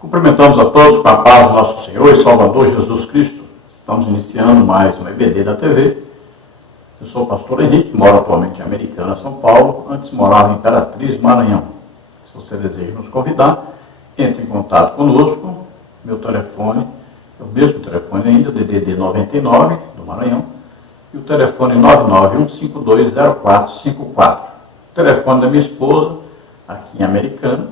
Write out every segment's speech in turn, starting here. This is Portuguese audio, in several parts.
Cumprimentamos a todos com a paz do nosso Senhor e Salvador Jesus Cristo. Estamos iniciando mais uma EBD da TV. Eu sou o pastor Henrique, moro atualmente em Americana, São Paulo. Antes morava em Imperatriz, Maranhão. Se você deseja nos convidar, entre em contato conosco. Meu telefone é o mesmo telefone ainda, DDD 99 do Maranhão. E o telefone 991520454. O telefone da minha esposa, aqui em Americana,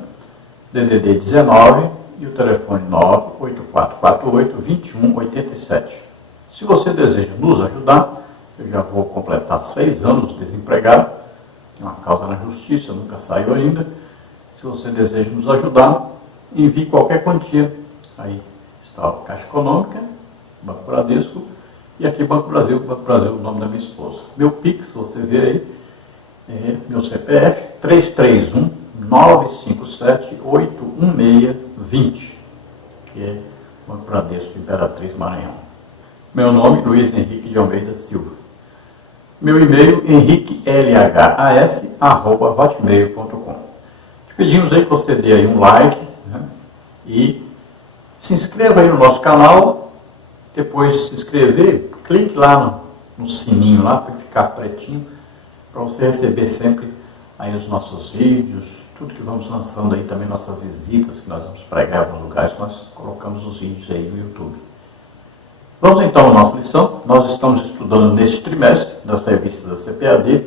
DDD 19 e o telefone 98448-2187. Se você deseja nos ajudar, eu já vou completar 6 anos desempregado, tem uma causa na justiça, nunca saiu ainda. Se você deseja nos ajudar, envie qualquer quantia. Aí está a Caixa Econômica, Banco Bradesco, e aqui Banco Brasil, o nome da minha esposa. Meu Pix, você vê aí, é meu CPF, 331-957-81620, que é Banco Bradesco, Imperatriz, Maranhão. Meu nome, Luiz Henrique de Almeida Silva. Meu e-mail, henriquelhas@hotmail.com. Te pedimos aí que você dê aí um like, né? E se inscreva aí no nosso canal. Depois de se inscrever, clique lá no sininho lá para ficar pretinho, para você receber sempre aí os nossos vídeos, tudo que vamos lançando aí, também nossas visitas que nós vamos pregar em alguns lugares, nós colocamos os vídeos aí no YouTube. Vamos então à nossa lição. Nós estamos estudando neste trimestre das revistas da CPAD.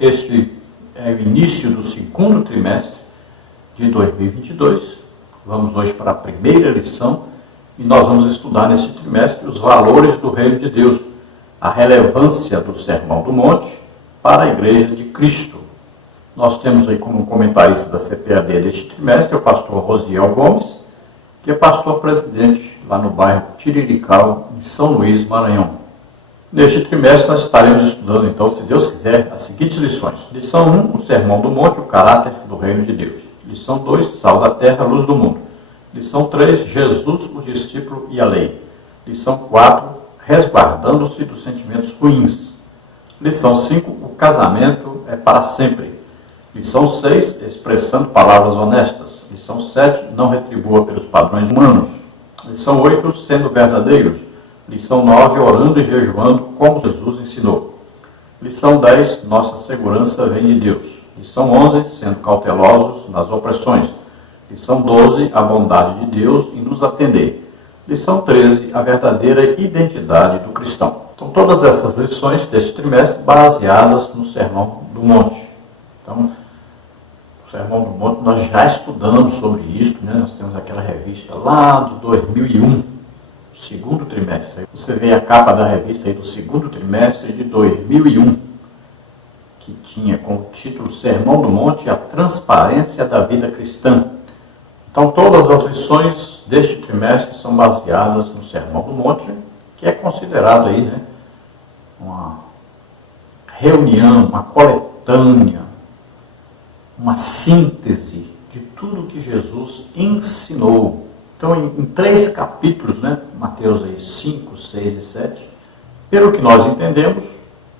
Este é o início do segundo trimestre de 2022. Vamos hoje para a primeira lição e nós vamos estudar neste trimestre os valores do Reino de Deus, a relevância do Sermão do Monte para a Igreja de Cristo. Nós temos aí como comentarista da CPAD deste trimestre o pastor Rosiel Gomes, que é pastor-presidente lá no bairro Tirirical, em São Luís, Maranhão. Neste trimestre nós estaremos estudando, então, se Deus quiser, as seguintes lições. Lição 1, o Sermão do Monte, o caráter do Reino de Deus. Lição 2, sal da terra, luz do mundo. Lição 3, Jesus, o discípulo e a lei. Lição 4, resguardando-se dos sentimentos ruins. Lição 5, o casamento é para sempre. Lição 6, expressando palavras honestas. Lição 7, não retribua pelos padrões humanos. Lição 8, sendo verdadeiros. Lição 9, orando e jejuando, como Jesus ensinou. Lição 10, nossa segurança vem de Deus. Lição 11, sendo cautelosos nas opressões. Lição 12, a bondade de Deus em nos atender. Lição 13, a verdadeira identidade do cristão. Então, todas essas lições deste trimestre baseadas no Sermão do Monte. Então, o Sermão do Monte, nós já estudamos sobre isso, né? Nós temos aquela revista lá de 2001, segundo trimestre. Você vê a capa da revista aí do segundo trimestre de 2001, que tinha como título Sermão do Monte, a transparência da vida cristã. Então, todas as lições deste trimestre são baseadas no Sermão do Monte, que é considerado aí, né, uma reunião, uma coletânea, uma síntese de tudo que Jesus ensinou. Então, em 3 capítulos, né, Mateus aí 5, 6 e 7, pelo que nós entendemos,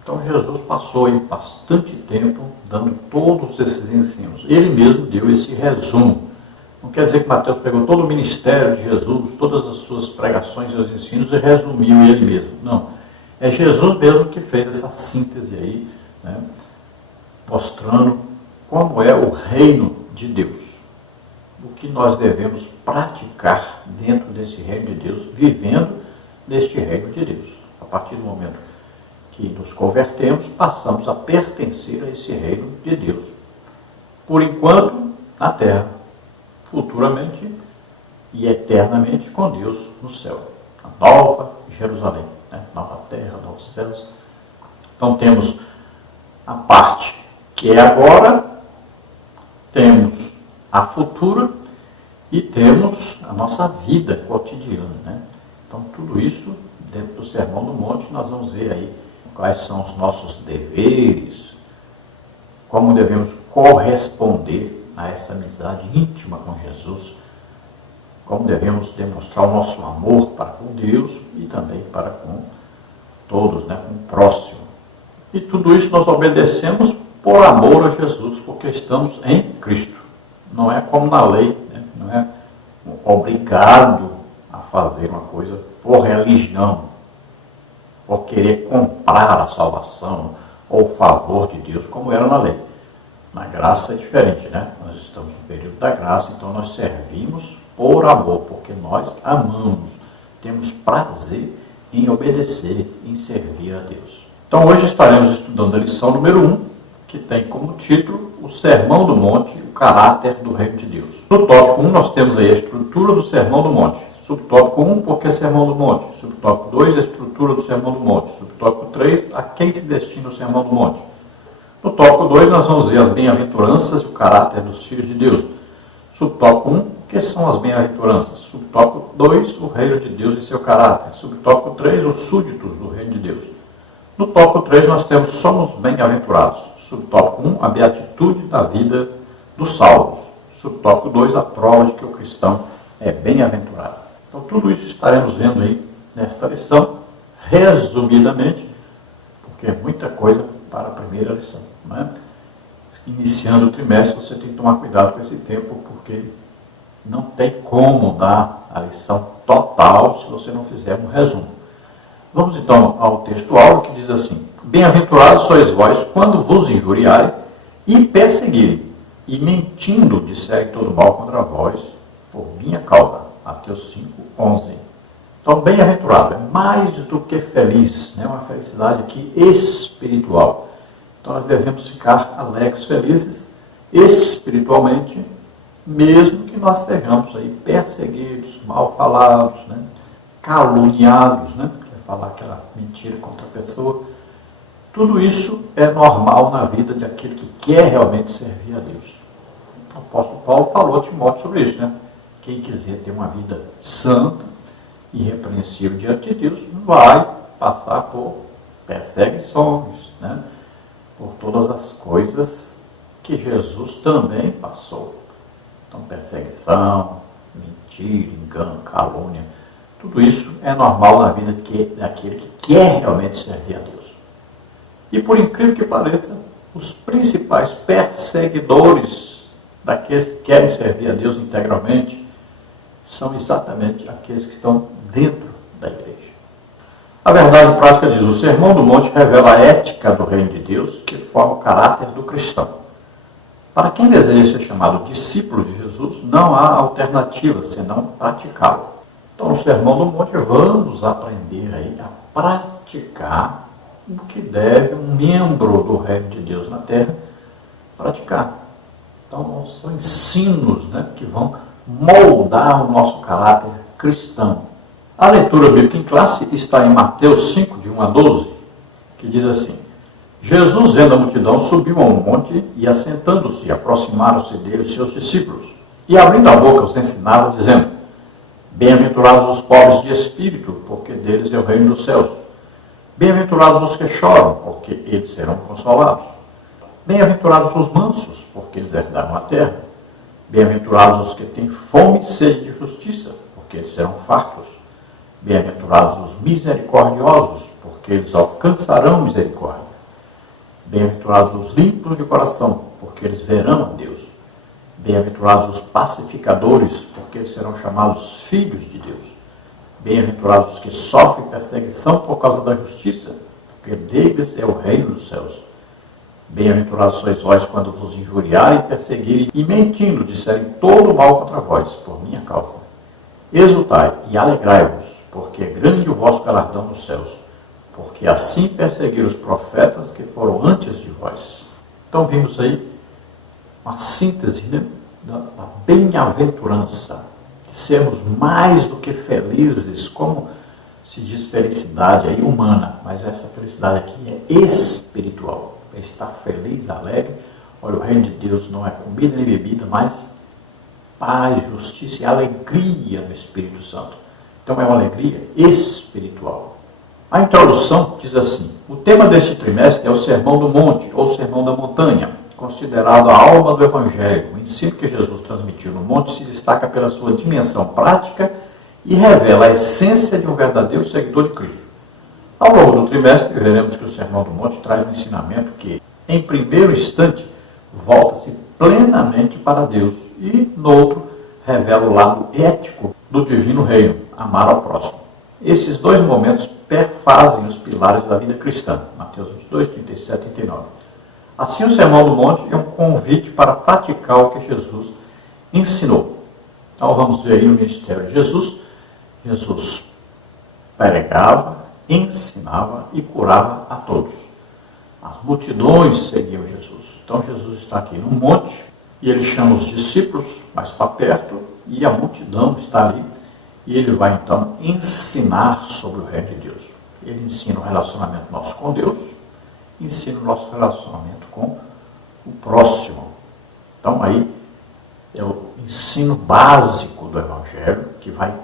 então Jesus passou aí bastante tempo dando todos esses ensinos. Ele mesmo deu esse resumo. Não quer dizer que Mateus pegou todo o ministério de Jesus, todas as suas pregações e os ensinos e resumiu ele mesmo. Não. É Jesus mesmo que fez essa síntese aí, né, mostrando como é o reino de Deus. O que nós devemos praticar dentro desse reino de Deus, vivendo neste reino de Deus. A partir do momento que nos convertemos, passamos a pertencer a esse reino de Deus. Por enquanto, na terra. Futuramente e eternamente com Deus no céu. A nova Jerusalém, né? Nova terra, novos céus. Então temos a parte que é agora, temos a futura e temos a nossa vida cotidiana, né? Então tudo isso dentro do Sermão do Monte nós vamos ver aí quais são os nossos deveres, como devemos corresponder a essa amizade íntima com Jesus, como devemos demonstrar o nosso amor para com Deus e também para com todos, né, com o próximo. E tudo isso nós obedecemos por amor a Jesus, porque estamos em Cristo. Não é como na lei, né? Não é obrigado a fazer uma coisa por religião, por querer comprar a salvação ou o favor de Deus, como era na lei. Na graça é diferente, né? Nós estamos no período da graça, então nós servimos por amor, porque nós amamos, temos prazer em obedecer, em servir a Deus. Então hoje estaremos estudando a lição número 1, que tem como título o Sermão do Monte, o caráter do Reino de Deus. No tópico 1 nós temos aí a estrutura do Sermão do Monte. Subtópico 1, por que Sermão do Monte? Subtópico 2, a estrutura do Sermão do Monte. Subtópico 3, a quem se destina o Sermão do Monte. No tópico 2 nós vamos ver as bem-aventuranças e o caráter dos filhos de Deus. Subtópico 1, o que são as bem-aventuranças? Subtópico 2, o reino de Deus e seu caráter. Subtópico 3, os súditos do reino de Deus. No tópico 3 nós temos somos bem-aventurados. Subtópico 1, a beatitude da vida dos salvos. Subtópico 2, a prova de que o cristão é bem-aventurado. Então tudo isso estaremos vendo aí nesta lição, resumidamente, porque é muita coisa para a primeira lição. Né? Iniciando o trimestre, você tem que tomar cuidado com esse tempo, porque não tem como dar a lição total se você não fizer um resumo. Vamos então ao texto-alvo, que diz assim: Bem-aventurados sois vós quando vos injuriarem e perseguirem, e mentindo disserem todo mal contra vós, por minha causa. Mateus 5:11. Então, bem-aventurado é mais do que feliz, né? Uma felicidade aqui espiritual. Então, nós devemos ficar alegres, felizes, espiritualmente, mesmo que nós sejamos aí perseguidos, mal falados, né? Caluniados, né? Falar aquela mentira contra a pessoa. Tudo isso é normal na vida de aquele que quer realmente servir a Deus. O apóstolo Paulo falou a Timóteo sobre isso, né? Quem quiser ter uma vida santa e irrepreensível diante de Deus vai passar por perseguições, né? Por todas as coisas que Jesus também passou. Então, perseguição, mentira, engano, calúnia, tudo isso é normal na vida daquele que quer realmente servir a Deus. E por incrível que pareça, os principais perseguidores daqueles que querem servir a Deus integralmente são exatamente aqueles que estão dentro da igreja. A verdade prática diz: o Sermão do Monte revela a ética do reino de Deus, que forma o caráter do cristão. Para quem deseja ser chamado discípulo de Jesus, não há alternativa senão praticá-lo. Então, no Sermão do Monte, vamos aprender aí a praticar o que deve um membro do reino de Deus na terra praticar. Então, são ensinos, né, que vão moldar o nosso caráter cristão. A leitura bíblica em classe está em Mateus 5, de 1 a 12, que diz assim: Jesus, vendo a multidão, subiu a um monte e, assentando-se, aproximaram-se dele os seus discípulos. E, abrindo a boca, os ensinava, dizendo: Bem-aventurados os pobres de espírito, porque deles é o reino dos céus. Bem-aventurados os que choram, porque eles serão consolados. Bem-aventurados os mansos, porque eles herdarão a terra. Bem-aventurados os que têm fome e sede de justiça, porque eles serão fartos. Bem-aventurados os misericordiosos, porque eles alcançarão misericórdia. Bem-aventurados os limpos de coração, porque eles verão a Deus. Bem-aventurados os pacificadores, porque eles serão chamados filhos de Deus. Bem-aventurados os que sofrem perseguição por causa da justiça, porque deles é o reino dos céus. Bem-aventurados sois vós quando vos injuriarem, perseguirem e mentindo disserem todo mal contra vós, por minha causa. Exultai e alegrai-vos, porque é grande o vosso galardão nos céus, porque assim perseguiram os profetas que foram antes de vós. Então vimos aí uma síntese, né, da bem-aventurança, de sermos mais do que felizes, como se diz felicidade aí humana, mas essa felicidade aqui é espiritual. É estar feliz, alegre. Olha, o reino de Deus não é comida nem bebida, mas paz, justiça e alegria no Espírito Santo. Então é uma alegria espiritual. A introdução diz assim: o tema deste trimestre é o Sermão do Monte, ou Sermão da Montanha, considerado a alma do Evangelho. O ensino que Jesus transmitiu no monte se destaca pela sua dimensão prática e revela a essência de um verdadeiro seguidor de Cristo. Ao longo do trimestre, veremos que o Sermão do Monte traz um ensinamento que, em primeiro instante, volta-se plenamente para Deus e, no outro, revela o lado ético do divino reino, amar ao próximo. Esses dois momentos perfazem os pilares da vida cristã, Mateus 22, 37 e 39. Assim, o Sermão do Monte é um convite para praticar o que Jesus ensinou. Então, vamos ver aí o ministério de Jesus. Jesus pregava, ensinava e curava a todos. As multidões seguiam Jesus. Então, Jesus está aqui no monte e ele chama os discípulos mais para perto e a multidão está ali. E ele vai, então, ensinar sobre o reino de Deus. Ele ensina o relacionamento nosso com Deus, ensina o nosso relacionamento com o próximo. Então, aí é o ensino básico do Evangelho que vai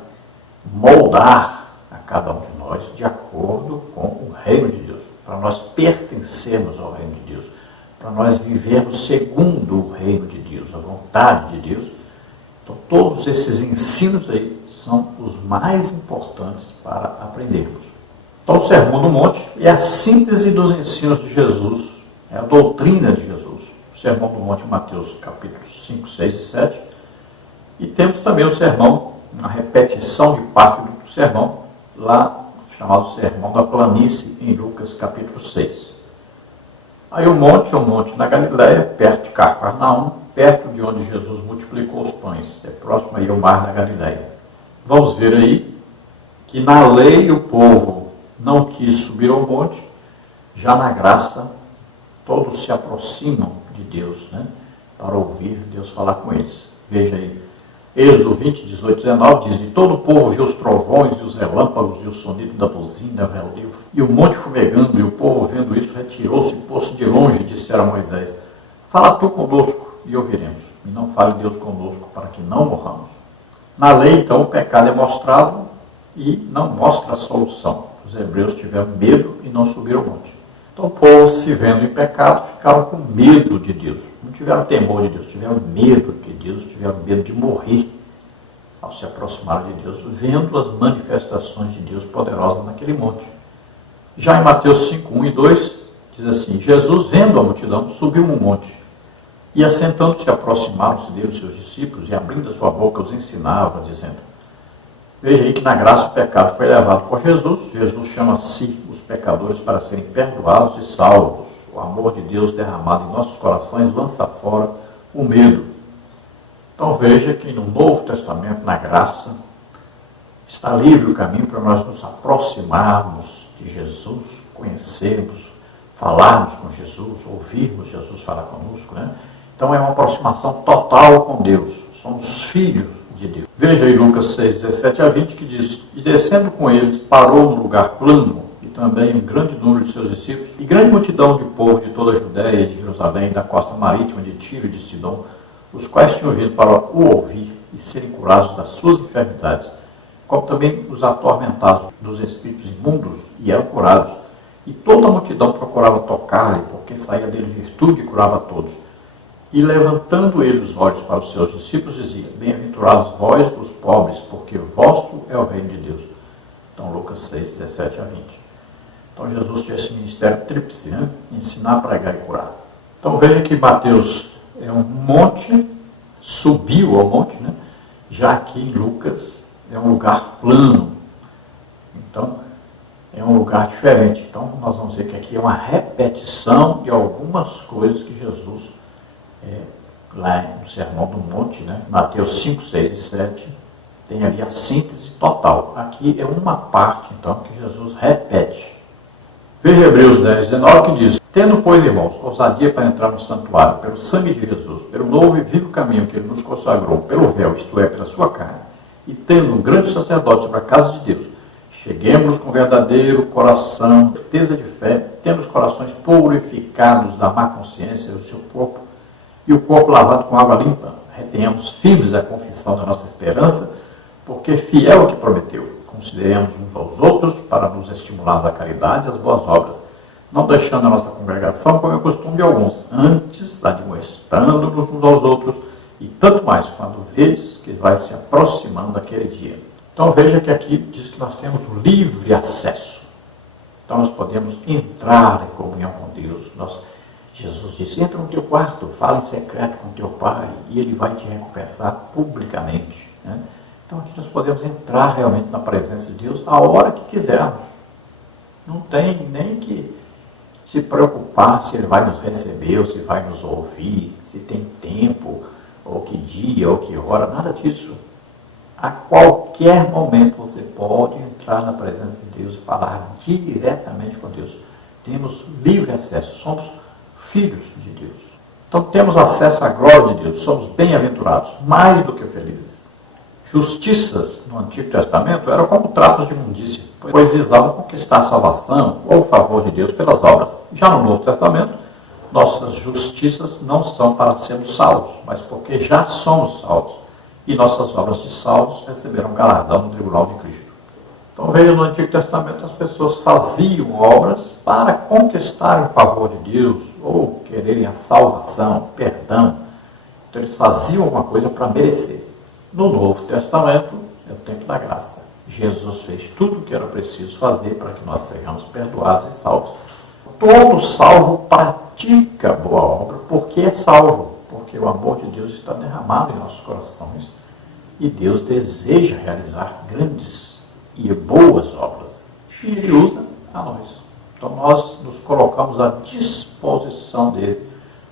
moldar a cada um de nós de acordo com o reino de Deus, para nós pertencermos ao reino de Deus, para nós vivermos segundo o reino de Deus, a vontade de Deus. Então, todos esses ensinos aí são os mais importantes para aprendermos. Então, o Sermão do Monte é a síntese dos ensinos de Jesus, é a doutrina de Jesus. O Sermão do Monte, Mateus capítulos 5, 6 e 7. E temos também o sermão, uma repetição de parte do sermão, lá chamado Sermão da Planície, em Lucas capítulo 6. Aí o monte é um monte na Galileia, perto de Cafarnaum, perto de onde Jesus multiplicou os pães. É próximo aí ao mar da Galileia. Vamos ver aí que na lei o povo não quis subir ao monte, já na graça todos se aproximam de Deus, né, para ouvir Deus falar com eles. Veja aí, Êxodo 20, 18, 19 diz: e todo o povo viu os trovões e os relâmpagos e o sonido da buzina e o monte fumegando, e o povo vendo isso retirou-se e pôs-se de longe, e disseram a Moisés: fala tu conosco e ouviremos, e não fale Deus conosco para que não morramos. Na lei, então, o pecado é mostrado e não mostra a solução. Os hebreus tiveram medo e não subiram ao monte. Então, o povo, se vendo em pecado, ficaram com medo de Deus. Não tiveram temor de Deus, tiveram medo de Deus, tiveram medo de morrer ao se aproximar de Deus, vendo as manifestações de Deus poderosas naquele monte. Já em Mateus 5, 1 e 2, diz assim: Jesus, vendo a multidão, subiu um monte, e assentando-se, aproximaram-se dele os seus discípulos, e abrindo a sua boca, os ensinava, dizendo... Veja aí que na graça o pecado foi levado por Jesus. Jesus chama a si os pecadores para serem perdoados e salvos. O amor de Deus derramado em nossos corações lança fora o medo. Então veja que no Novo Testamento, na graça, está livre o caminho para nós nos aproximarmos de Jesus, conhecermos, falarmos com Jesus, ouvirmos Jesus falar conosco, né? Então é uma aproximação total com Deus. Somos filhos de Deus. Veja aí Lucas 6, 17 a 20, que diz: e descendo com eles, parou no lugar plano, e também um grande número de seus discípulos, e grande multidão de povo de toda a Judéia, de Jerusalém, da costa marítima, de Tiro e de Sidom, os quais tinham vindo para o ouvir e serem curados das suas enfermidades, como também os atormentados dos espíritos imundos, e eram curados. E toda a multidão procurava tocar-lhe, porque saía dele virtude e curava a todos. E levantando ele os olhos para os seus discípulos, dizia: bem-aventurados vós, os pobres, porque vosso é o reino de Deus. Então, Lucas 6, 17 a 20. Então, Jesus tinha esse ministério tríplice, né? Ensinar, pregar e curar. Então, veja que Mateus é um monte, subiu ao monte, né? Já aqui em Lucas é um lugar plano. Então, é um lugar diferente. Então, nós vamos ver que aqui é uma repetição de algumas coisas que Jesus lá no Sermão do Monte, né? Mateus 5, 6 e 7, tem ali a síntese total. Aqui é uma parte, então, que Jesus repete. Veja Hebreus 10, 19, que diz: tendo, pois, irmãos, ousadia para entrar no santuário, pelo sangue de Jesus, pelo novo e vivo caminho que ele nos consagrou, pelo véu, isto é, pela sua carne, e tendo um grande sacerdote sobre a casa de Deus, cheguemos com verdadeiro coração, certeza de fé, tendo os corações purificados da má consciência do seu corpo, e o corpo lavado com água limpa. Retenhamos firmes a confissão da nossa esperança, porque fiel o que prometeu. Consideremos uns aos outros para nos estimular à caridade e às boas obras, não deixando a nossa congregação como é o costume de alguns, antes admoestando-nos uns aos outros, e tanto mais quando vês que vai se aproximando daquele dia. Então veja que aqui diz que nós temos um livre acesso. Então nós podemos entrar em comunhão com Deus, nós Jesus disse, entra no teu quarto, fala em secreto com teu pai e ele vai te recompensar publicamente. Né? Então aqui nós podemos entrar realmente na presença de Deus a hora que quisermos. Não tem nem que se preocupar se ele vai nos receber, ou se vai nos ouvir, se tem tempo, ou que dia, ou que hora, nada disso. A qualquer momento você pode entrar na presença de Deus e falar diretamente com Deus. Temos livre acesso, somos filhos de Deus. Então temos acesso à glória de Deus, somos bem-aventurados, mais do que felizes. Justiças no Antigo Testamento eram como trapos de imundícia, pois visavam conquistar a salvação ou o favor de Deus pelas obras. Já no Novo Testamento, nossas justiças não são para sermos salvos, mas porque já somos salvos. E nossas obras de salvos receberam galardão no tribunal de Cristo. Então veja, no Antigo Testamento as pessoas faziam obras para conquistar o favor de Deus ou quererem a salvação, perdão. Então eles faziam alguma coisa para merecer. No Novo Testamento é o tempo da graça. Jesus fez tudo o que era preciso fazer para que nós sejamos perdoados e salvos. Todo salvo pratica boa obra porque é salvo, porque o amor de Deus está derramado em nossos corações e Deus deseja realizar grandes e boas obras. E Ele usa a nós. Então nós nos colocamos à disposição dele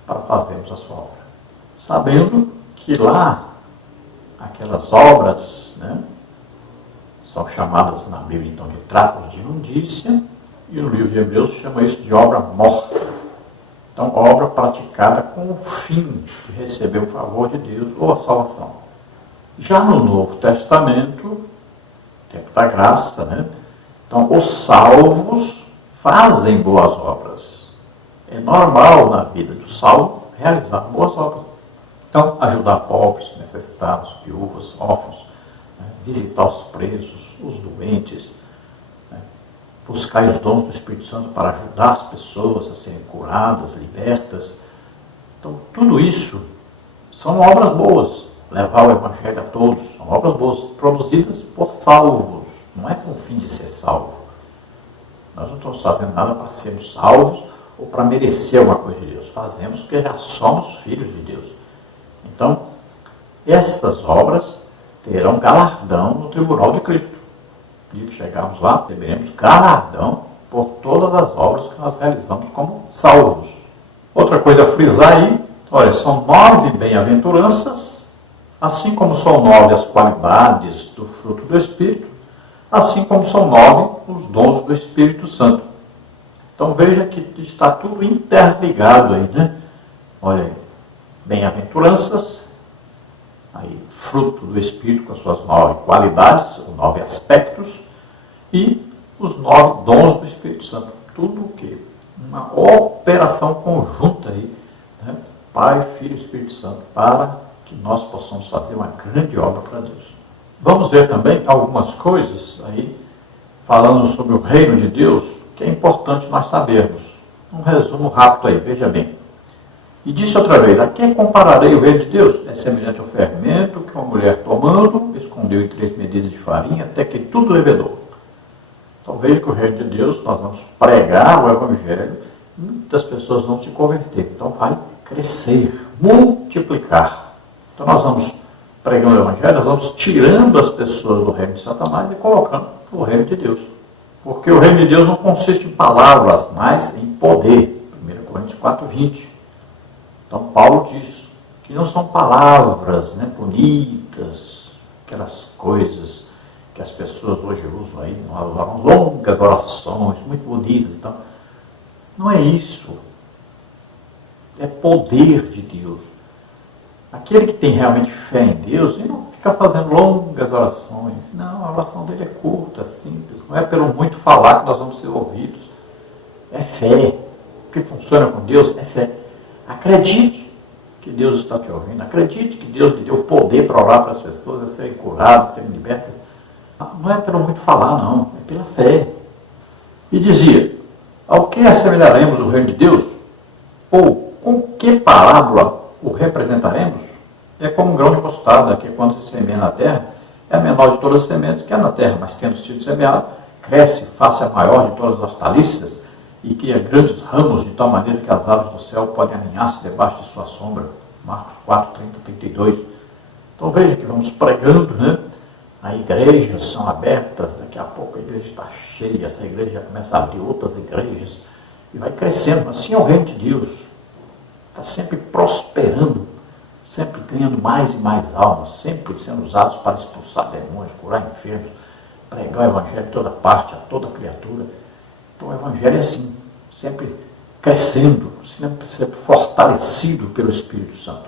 para fazermos a sua obra. Sabendo que lá, aquelas obras, né, são chamadas na Bíblia então de trapos de imundícia, e no livro de Hebreus chama isso de obra morta. Então, obra praticada com o fim de receber o favor de Deus ou a salvação. Já no Novo Testamento, tempo da graça, né? Então, os salvos fazem boas obras. É normal na vida do salvo realizar boas obras. Então, ajudar pobres, necessitados, viúvas, órfãos, né? Visitar os presos, os doentes, né? Buscar os dons do Espírito Santo para ajudar as pessoas a serem curadas, libertas. Então, tudo isso são obras boas. Levar o Evangelho a todos, são obras boas, produzidas por salvos. Não é com o fim de ser salvo. Nós não estamos fazendo nada para sermos salvos ou para merecer alguma coisa de Deus. Fazemos porque já somos filhos de Deus. Então, estas obras terão galardão no tribunal de Cristo. No dia que chegarmos lá, receberemos galardão por todas as obras que nós realizamos como salvos. Outra coisa a frisar aí, olha, são 9 bem-aventuranças, assim como são 9 as qualidades do fruto do Espírito, assim como são 9 os dons do Espírito Santo. Então veja que está tudo interligado aí, né? Olha aí, bem-aventuranças, aí fruto do Espírito com as suas 9 qualidades, os 9 aspectos, e os 9 dons do Espírito Santo. Tudo o quê? Uma operação conjunta aí, né? Pai, Filho e Espírito Santo, para que nós possamos fazer uma grande obra para Deus. Vamos ver também algumas coisas aí, falando sobre o reino de Deus, que é importante nós sabermos. Um resumo rápido aí, veja bem. E disse outra vez, a quem compararei o reino de Deus? É semelhante ao fermento que uma mulher tomando, escondeu em 3 medidas de farinha, até que tudo levedou. Então veja que o reino de Deus, nós vamos pregar o Evangelho, muitas pessoas vão se converter, então vai crescer, multiplicar. Então nós vamos pregando o Evangelho, nós vamos tirando as pessoas do reino de Satanás e colocando no reino de Deus. Porque o reino de Deus não consiste em palavras, mas em poder. 1 Coríntios 4:20. Então Paulo diz que não são palavras, né, bonitas, aquelas coisas que as pessoas hoje usam aí, longas orações, muito bonitas. Então, não é isso. É poder de Deus. Aquele que tem realmente fé em Deus, ele não fica fazendo longas orações. Não, a oração dele é curta, simples. Não é pelo muito falar que nós vamos ser ouvidos. É fé. O que funciona com Deus é fé. Acredite que Deus está te ouvindo. Acredite que Deus lhe deu poder para orar para as pessoas, a serem curadas, a serem libertas. Não é pelo muito falar, não. É pela fé. E dizia, ao que assemelharemos o reino de Deus? Ou com que parábola o representaremos? É como um grão de mostarda, que quando se semeia na terra, é a menor de todas as sementes que há na terra, mas tendo sido semeado, cresce, face a maior de todas as hortaliças, e cria grandes ramos de tal maneira que as aves do céu podem aninhar-se debaixo de sua sombra. Marcos 4, 30, 32. Então veja que vamos pregando, né? As igrejas são abertas, daqui a pouco a igreja está cheia, essa igreja já começa a abrir outras igrejas e vai crescendo. Assim é o reino de Deus. Está sempre prosperando, sempre ganhando mais e mais almas, sempre sendo usados para expulsar demônios, curar enfermos, pregar o evangelho em toda parte, a toda criatura. Então o evangelho é assim, sempre crescendo, sempre fortalecido pelo Espírito Santo.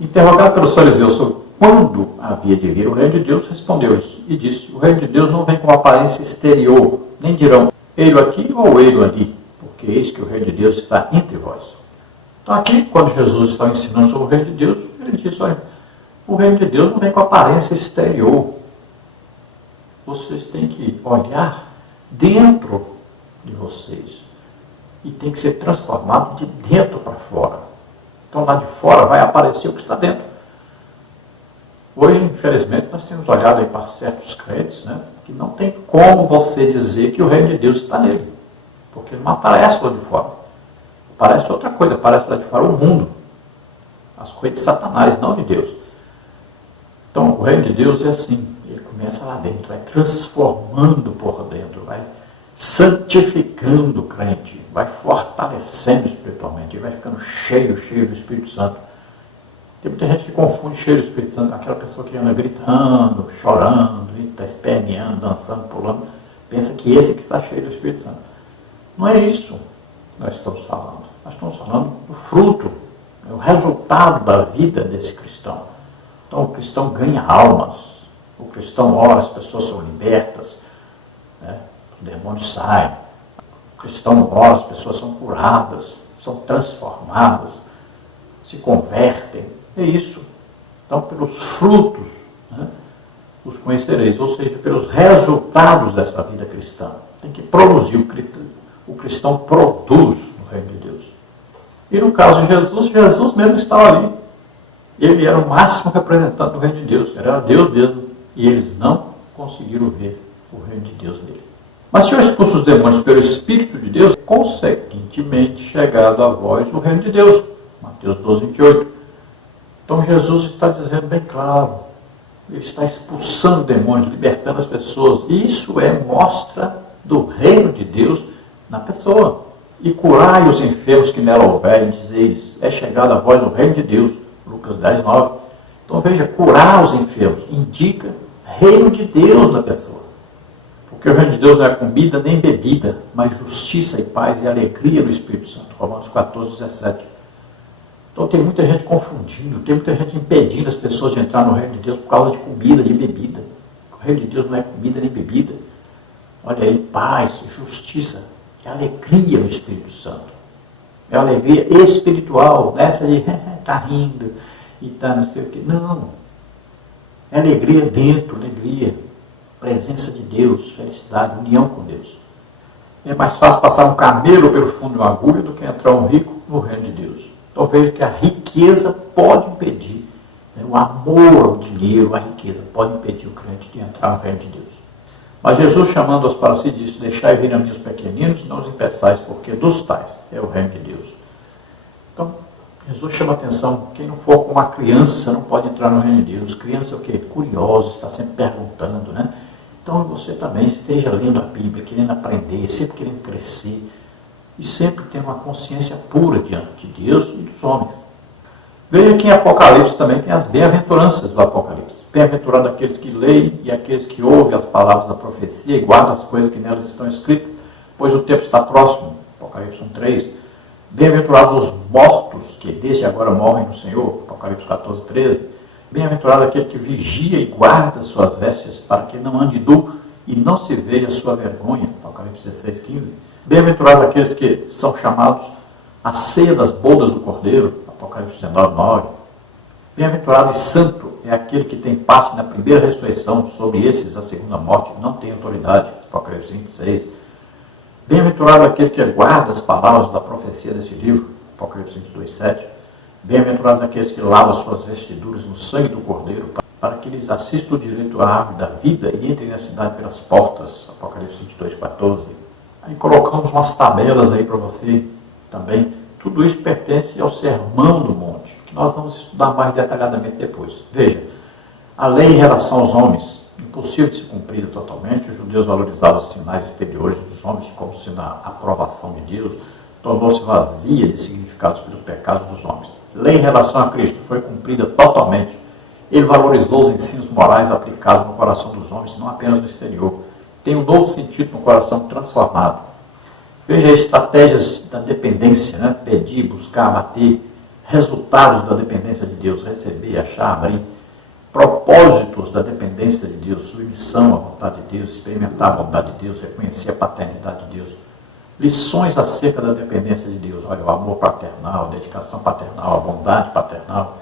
Interrogado pelos fariseus sobre quando havia de vir o reino de Deus, respondeu-lhes e disse: o reino de Deus não vem com aparência exterior, nem dirão, ei-lo aqui ou ei-lo ali, porque eis que o reino de Deus está entre vós. Então aqui, quando Jesus está ensinando sobre o reino de Deus, ele diz: olha, o reino de Deus não vem com aparência exterior. Vocês têm que olhar dentro de vocês e tem que ser transformado de dentro para fora. Então lá de fora vai aparecer o que está dentro. Hoje, infelizmente, nós temos olhado aí para certos crentes, né, que não tem como você dizer que o reino de Deus está nele, porque ele não aparece lá de fora. Aparece outra coisa, aparece lá de fora o mundo, as coisas de Satanás, não de Deus. Então o reino de Deus é assim, ele começa lá dentro, vai transformando por dentro, vai santificando o crente, vai fortalecendo espiritualmente, ele vai ficando cheio do Espírito Santo. Tem muita gente que confunde cheio do Espírito Santo, aquela pessoa que anda gritando, chorando, está esperneando, dançando, pulando, pensa que esse que está cheio do Espírito Santo. Não é isso que nós estamos falando. Nós estamos falando do fruto, é o resultado da vida desse cristão. Então o cristão ganha almas, o cristão ora, as pessoas são libertas, né? Os demônios saem. O cristão ora, as pessoas são curadas, são transformadas, se convertem. É isso. Então, pelos frutos, né, os conhecereis, ou seja, pelos resultados dessa vida cristã. Tem que produzir, o cristão produz no reino de Deus. E no caso de Jesus, Jesus mesmo estava ali. Ele era o máximo representante do reino de Deus, era Deus mesmo. E eles não conseguiram ver o reino de Deus dele. Mas se eu expulso os demônios pelo Espírito de Deus, consequentemente chegado a vós o reino de Deus. Mateus 12, 28. Então Jesus está dizendo bem claro, ele está expulsando demônios, libertando as pessoas. Isso é mostra do reino de Deus na pessoa. E curai os enfermos que nela houver, e dizeis, é chegado a vós o reino de Deus. Lucas 10, 9. Então veja, curar os enfermos indica reino de Deus na pessoa. Porque o reino de Deus não é comida nem bebida, mas justiça e paz e alegria no Espírito Santo. Romanos 14, 17. Então tem muita gente confundindo, tem muita gente impedindo as pessoas de entrar no reino de Deus por causa de comida, de bebida. O reino de Deus não é comida nem bebida. Olha aí, paz, justiça e alegria no Espírito Santo. É alegria espiritual, nessa de está rindo e está não sei o quê. Não. É alegria dentro, alegria, presença de Deus, felicidade, união com Deus. É mais fácil passar um camelo pelo fundo de uma agulha do que entrar um rico no reino de Deus. Então veja que a riqueza pode impedir, né, o amor ao dinheiro, a riqueza pode impedir o crente de entrar no reino de Deus. Mas Jesus, chamando-os para si, disse: deixai vir a mim os pequeninos, não os impeçais, porque dos tais é o reino de Deus. Então, Jesus chama a atenção, quem não for com uma criança não pode entrar no reino de Deus. Criança é o quê? Curioso, está sempre perguntando, né? Então você também esteja lendo a Bíblia, querendo aprender, sempre querendo crescer, e sempre tendo uma consciência pura diante de Deus e dos homens. Veja que em Apocalipse também tem as bem-aventuranças do Apocalipse. Bem-aventurado aqueles que leem e aqueles que ouvem as palavras da profecia e guardam as coisas que nelas estão escritas, pois o tempo está próximo. Apocalipse 1:3. Bem-aventurados os mortos, que desde agora morrem no Senhor. Apocalipse 14:13. Bem-aventurado aquele que vigia e guarda suas vestes, para que não ande nu e não se veja a sua vergonha. Apocalipse 16:15. Bem-aventurados aqueles que são chamados à ceia das bodas do Cordeiro. Apocalipse 19:9. Bem-aventurado e santo é aquele que tem parte na primeira ressurreição. Sobre esses, a segunda morte não tem autoridade. Apocalipse 26. Bem-aventurado aquele que guarda as palavras da profecia desse livro. Apocalipse 22:7. Bem-aventurados aqueles que lavam suas vestiduras no sangue do Cordeiro, para que lhes assista o direito à árvore da vida e entrem na cidade pelas portas. Apocalipse 22:14. Aí colocamos umas tabelas aí para você também. Tudo isso pertence ao Sermão do Monte, que nós vamos estudar mais detalhadamente depois. Veja, a lei em relação aos homens, impossível de ser cumprida totalmente, os judeus valorizavam os sinais exteriores dos homens como sendo a aprovação de Deus, tornou-se vazia de significados pelos pecados dos homens. Lei em relação a Cristo foi cumprida totalmente. Ele valorizou os ensinos morais aplicados no coração dos homens, não apenas no exterior. Tem um novo sentido no coração transformado. Veja estratégias da dependência, né? Pedir, buscar, bater, resultados da dependência de Deus, receber, achar, abrir, propósitos da dependência de Deus, submissão à vontade de Deus, experimentar a vontade de Deus, reconhecer a paternidade de Deus, lições acerca da dependência de Deus, olha, o amor paternal, a dedicação paternal, a bondade paternal.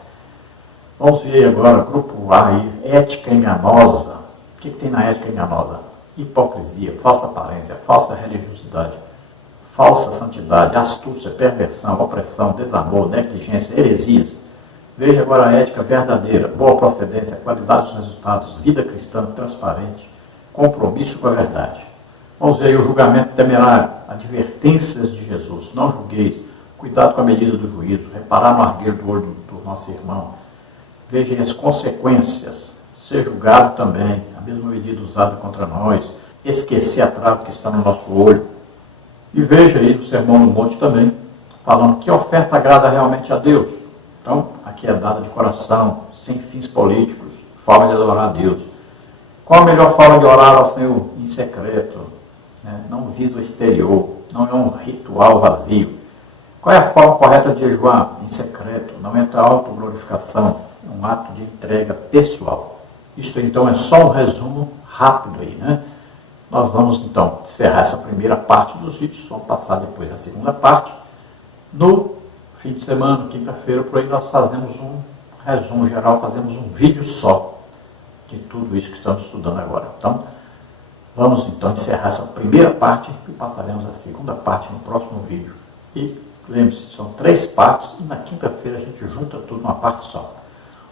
Vamos ver agora, grupo A, aí, ética enganosa. O que tem na ética enganosa? Hipocrisia, falsa aparência, falsa religiosidade, falsa santidade, astúcia, perversão, opressão, desamor, negligência, heresias. Veja agora a ética verdadeira, boa procedência, qualidade dos resultados, vida cristã transparente, compromisso com a verdade. Vamos ver aí o julgamento temerário, advertências de Jesus, não julgueis, cuidado com a medida do juízo, reparar no argueiro do olho do nosso irmão. Vejam as consequências, ser julgado também, a mesma medida usada contra nós, esquecer a trave que está no nosso olho. E veja aí no Sermão do Monte também, falando que oferta agrada realmente a Deus. Então, aqui é dada de coração, sem fins políticos, forma de adorar a Deus. Qual a melhor forma de orar ao Senhor? Em secreto, né? Não visa o exterior, não é um ritual vazio. Qual é a forma correta de jejuar? Em secreto, não entra autoglorificação, é um ato de entrega pessoal. Isto então é só um resumo rápido aí, né? Nós vamos então encerrar essa primeira parte dos vídeos, vamos passar depois a segunda parte. No fim de semana, quinta-feira, por aí nós fazemos um resumo geral, fazemos um vídeo só de tudo isso que estamos estudando agora. Então, vamos então encerrar essa primeira parte e passaremos a segunda parte no próximo vídeo. E lembre-se, são 3 partes e na quinta-feira a gente junta tudo numa parte só.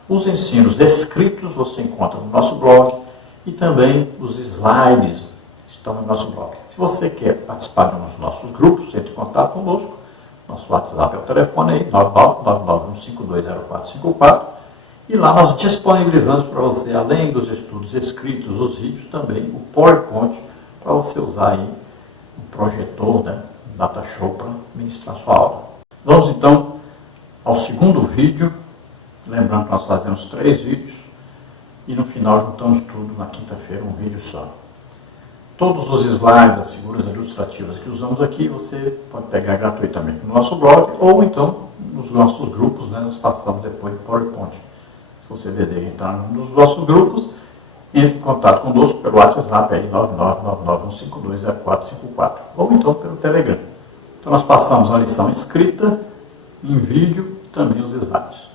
Os ensinos escritos você encontra no nosso blog e também os slides estão no nosso blog. Se você quer participar de um dos nossos grupos, entre em contato conosco. Nosso WhatsApp é o telefone aí, 99951520454. E lá nós disponibilizamos para você, além dos estudos escritos, os vídeos, também o PowerPoint, para você usar aí um projetor, né, um data show para ministrar sua aula. Vamos então ao segundo vídeo. Lembrando que nós fazemos 3 vídeos e no final juntamos tudo na quinta-feira, um vídeo só. Todos os slides, as figuras ilustrativas que usamos aqui, você pode pegar gratuitamente no nosso blog ou então nos nossos grupos, né? Nós passamos depois no PowerPoint. Se você deseja entrar nos nossos grupos, entre em contato conosco pelo WhatsApp aí, 99951520454 ou então pelo Telegram. Então nós passamos a lição escrita, em vídeo, também os slides.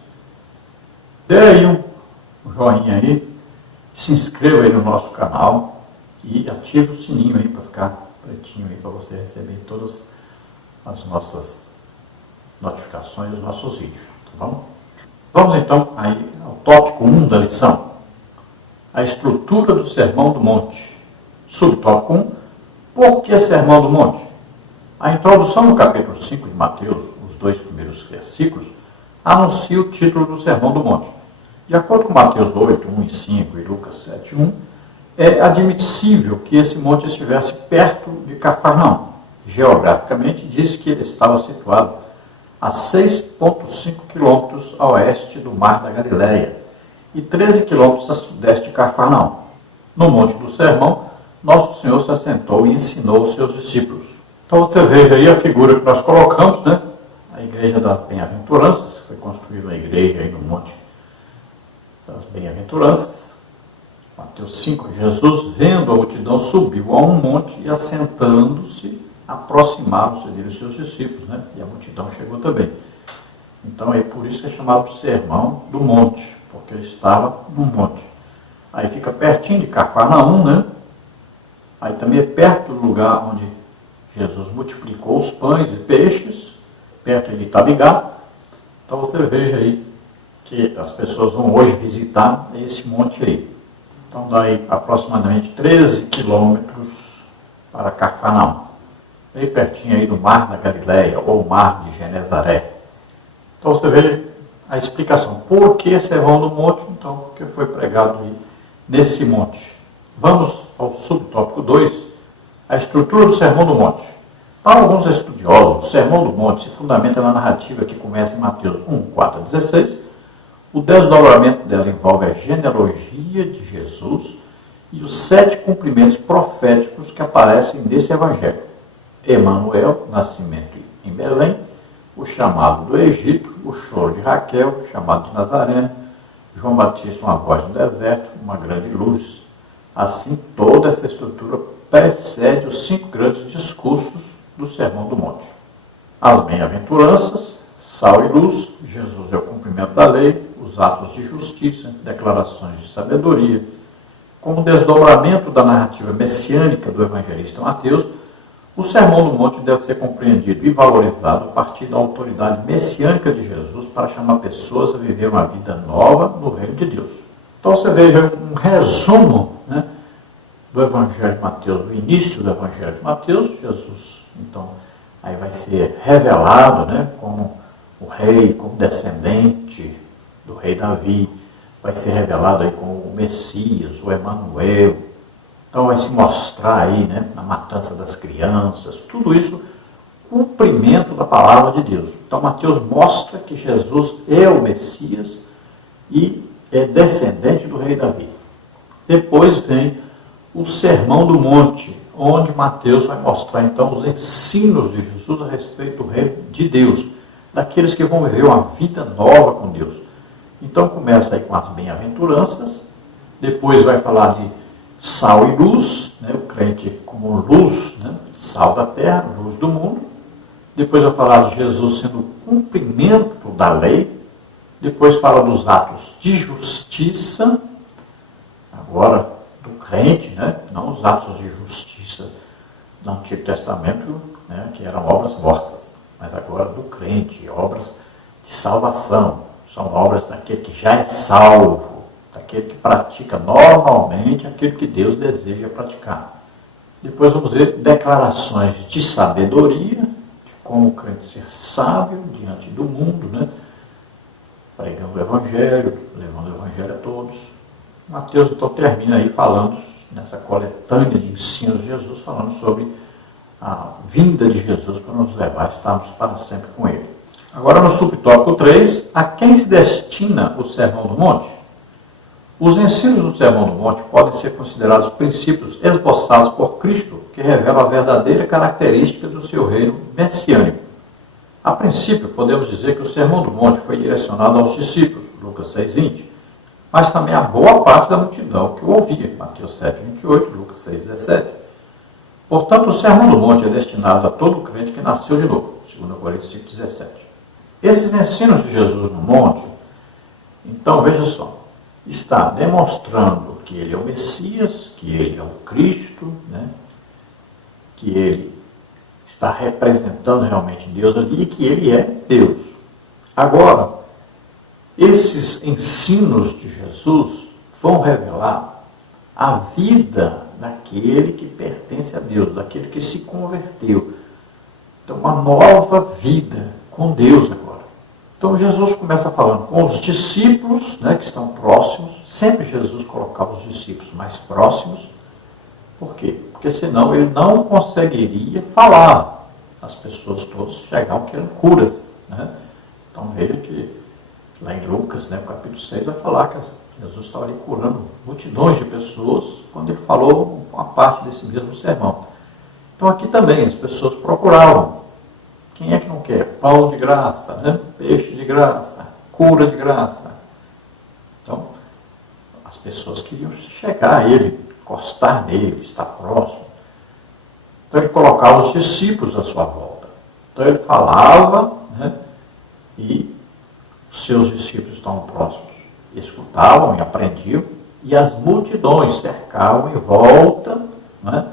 Dê aí um joinha aí, se inscreva aí no nosso canal e ative o sininho aí para ficar pretinho aí para você receber todas as nossas notificações, os nossos vídeos, tá bom? Vamos então aí ao tópico 1 da lição, a estrutura do Sermão do Monte. Subtópico 1, por que Sermão do Monte? A introdução no capítulo 5 de Mateus, os 2 primeiros versículos, anuncia o título do Sermão do Monte. De acordo com Mateus 8, 1 e 5 e Lucas 7, 1, é admissível que esse monte estivesse perto de Cafarnaum. Geograficamente, diz que ele estava situado a 6,5 quilômetros a oeste do Mar da Galileia e 13 quilômetros a sudeste de Cafarnaum. No Monte do Sermão, Nosso Senhor se assentou e ensinou os seus discípulos. Então você veja aí a figura que nós colocamos, né? A igreja das Bem-aventuranças, foi construída uma igreja aí no Monte das Bem-aventuranças. Mateus 5, Jesus, vendo a multidão, subiu a um monte e, assentando-se, aproximaram-se dele os seus discípulos, né? E a multidão chegou também. Então é por isso que é chamado de Sermão do Monte, porque ele estava no monte. Aí fica pertinho de Cafarnaum, né? Aí também é perto do lugar onde Jesus multiplicou os pães e peixes, perto de Itabigá. Então você veja aí que as pessoas vão hoje visitar esse monte aí. Então dá aí aproximadamente 13 quilômetros para Cafarnaum. bem pertinho aí do Mar da Galileia, ou Mar de Genezaré. Então você vê a explicação. Por que Sermão do Monte? Então, porque foi pregado aí nesse monte. Vamos ao subtópico 2, a estrutura do Sermão do Monte. Para alguns estudiosos, o Sermão do Monte se fundamenta na narrativa que começa em Mateus 1, 4 a 16. O desdobramento dela envolve a genealogia de Jesus e os 7 cumprimentos proféticos que aparecem nesse evangelho. Emanuel, nascimento em Belém, o chamado do Egito, o choro de Raquel, o chamado de Nazareno, João Batista, uma voz no deserto, uma grande luz. Assim, toda essa estrutura precede os 5 grandes discursos do Sermão do Monte. As bem-aventuranças, sal e luz, Jesus é o cumprimento da lei, os atos de justiça, declarações de sabedoria. Como desdobramento da narrativa messiânica do evangelista Mateus, o Sermão do Monte deve ser compreendido e valorizado a partir da autoridade messiânica de Jesus para chamar pessoas a viver uma vida nova no reino de Deus. Então você veja um resumo, né, do Evangelho de Mateus, do início do Evangelho de Mateus. Jesus, então, aí vai ser revelado, né, como o rei, como descendente do rei Davi, vai ser revelado aí como o Messias, o Emanuel. Então vai se mostrar aí, né, na matança das crianças, tudo isso, cumprimento da palavra de Deus. Então Mateus mostra que Jesus é o Messias e é descendente do rei Davi. Depois vem o Sermão do Monte, onde Mateus vai mostrar então os ensinos de Jesus a respeito do reino de Deus, daqueles que vão viver uma vida nova com Deus. Então começa aí com as bem-aventuranças, depois vai falar de sal e luz, né, o crente como luz, né, sal da terra, luz do mundo. Depois vai falar de Jesus sendo o cumprimento da lei. Depois fala dos atos de justiça, agora do crente, né, não os atos de justiça do Antigo Testamento, né, que eram obras mortas, mas agora do crente, obras de salvação. São obras daquele que já é salvo, daquele que pratica normalmente aquilo que Deus deseja praticar. Depois vamos ver declarações de sabedoria, de como o crente ser sábio diante do mundo, né? Pregando o Evangelho, levando o Evangelho a todos. Mateus então termina aí falando, nessa coletânea de ensinos de Jesus, falando sobre a vinda de Jesus para nos levar a estarmos para sempre com Ele. Agora no subtópico 3, a quem se destina o Sermão do Monte? Os ensinos do Sermão do Monte podem ser considerados princípios esboçados por Cristo, que revelam a verdadeira característica do seu reino messiânico. A princípio, podemos dizer que o Sermão do Monte foi direcionado aos discípulos, Lucas 6,20, mas também a boa parte da multidão que o ouvia, Mateus 7,28, Lucas 6,17. Portanto, o Sermão do Monte é destinado a todo crente que nasceu de novo, 2 Coríntios 5,17. Esses ensinos de Jesus no monte, então veja só, está demonstrando que ele é o Messias, que ele é o Cristo, né? Que ele está representando realmente Deus ali e que ele é Deus. Agora, esses ensinos de Jesus vão revelar a vida daquele que pertence a Deus, daquele que se converteu. Então, uma nova vida com Deus agora. Então Jesus começa falando com os discípulos, né, que estão próximos. Sempre Jesus colocava os discípulos mais próximos. Por quê? Porque senão ele não conseguiria falar. As pessoas todas chegavam querendo curas, né? Então veja que lá em Lucas, né, capítulo 6, vai falar que Jesus estava ali curando multidões de pessoas quando ele falou uma parte desse mesmo sermão. Então aqui também as pessoas procuravam. Quem é que não quer? Pão de graça, né? Peixe de graça, cura de graça. Então, as pessoas queriam chegar a ele, encostar nele, estar próximo. Então, ele colocava os discípulos à sua volta. Então, ele falava, né? E os seus discípulos estavam próximos. Escutavam e aprendiam, e as multidões cercavam em volta, né?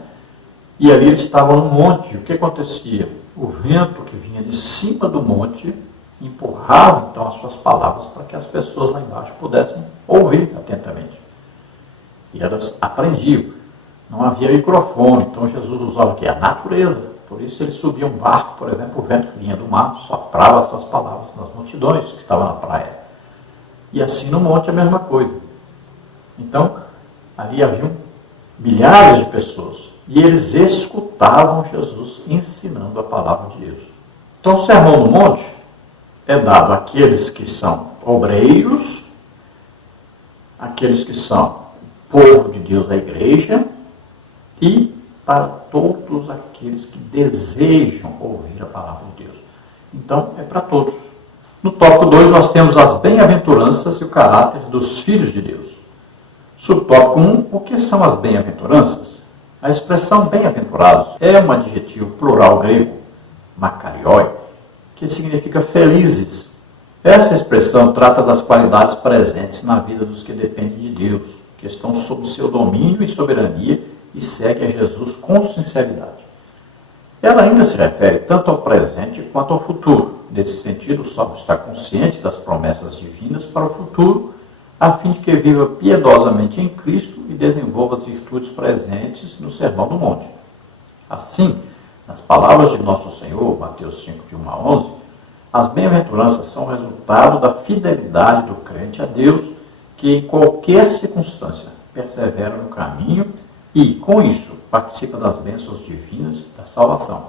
E ali eles estavam no monte. O que acontecia? O vento que vinha de cima do monte empurrava então as suas palavras para que as pessoas lá embaixo pudessem ouvir atentamente. E elas aprendiam. Não havia microfone, então Jesus usava o quê? A natureza. Por isso ele subia um barco, por exemplo, o vento que vinha do mar soprava as suas palavras nas multidões que estavam na praia. E assim no monte a mesma coisa. Então, ali haviam milhares de pessoas e eles escutavam Jesus ensinando a palavra de Deus. Então o Sermão do Monte é dado àqueles que são obreiros, aqueles que são povo de Deus, a igreja, e para todos aqueles que desejam ouvir a palavra de Deus. Então, é para todos. No tópico 2, nós temos as bem-aventuranças e o caráter dos filhos de Deus. Subtópico 1, o que são as bem-aventuranças? A expressão bem-aventurados é um adjetivo plural grego, makarioi, que significa felizes. Essa expressão trata das qualidades presentes na vida dos que dependem de Deus, que estão sob seu domínio e soberania e seguem a Jesus com sinceridade. Ela ainda se refere tanto ao presente quanto ao futuro. Nesse sentido, o salmo está consciente das promessas divinas para o futuro, a fim de que viva piedosamente em Cristo e desenvolva as virtudes presentes no Sermão do Monte. Assim, nas palavras de nosso Senhor, Mateus 5, de 1 a 11, as bem-aventuranças são resultado da fidelidade do crente a Deus, que em qualquer circunstância persevera no caminho e, com isso, participa das bênçãos divinas da salvação.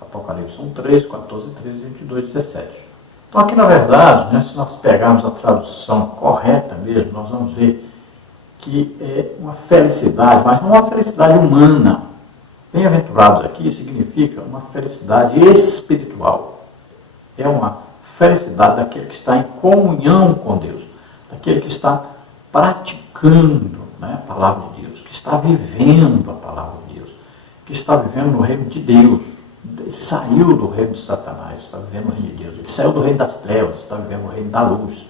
Apocalipse 1, 3, 14, 13, 22, 17. Então aqui na verdade, se nós pegarmos a tradução correta mesmo, nós vamos ver que é uma felicidade, mas não uma felicidade humana. Bem-aventurados aqui significa uma felicidade espiritual. É uma felicidade daquele que está em comunhão com Deus, daquele que está praticando a palavra de Deus, que está vivendo a palavra de Deus, que está vivendo no reino de Deus. Ele saiu do reino de Satanás, está vivendo no reino de Deus. Ele saiu do reino das trevas, está vivendo no reino da luz.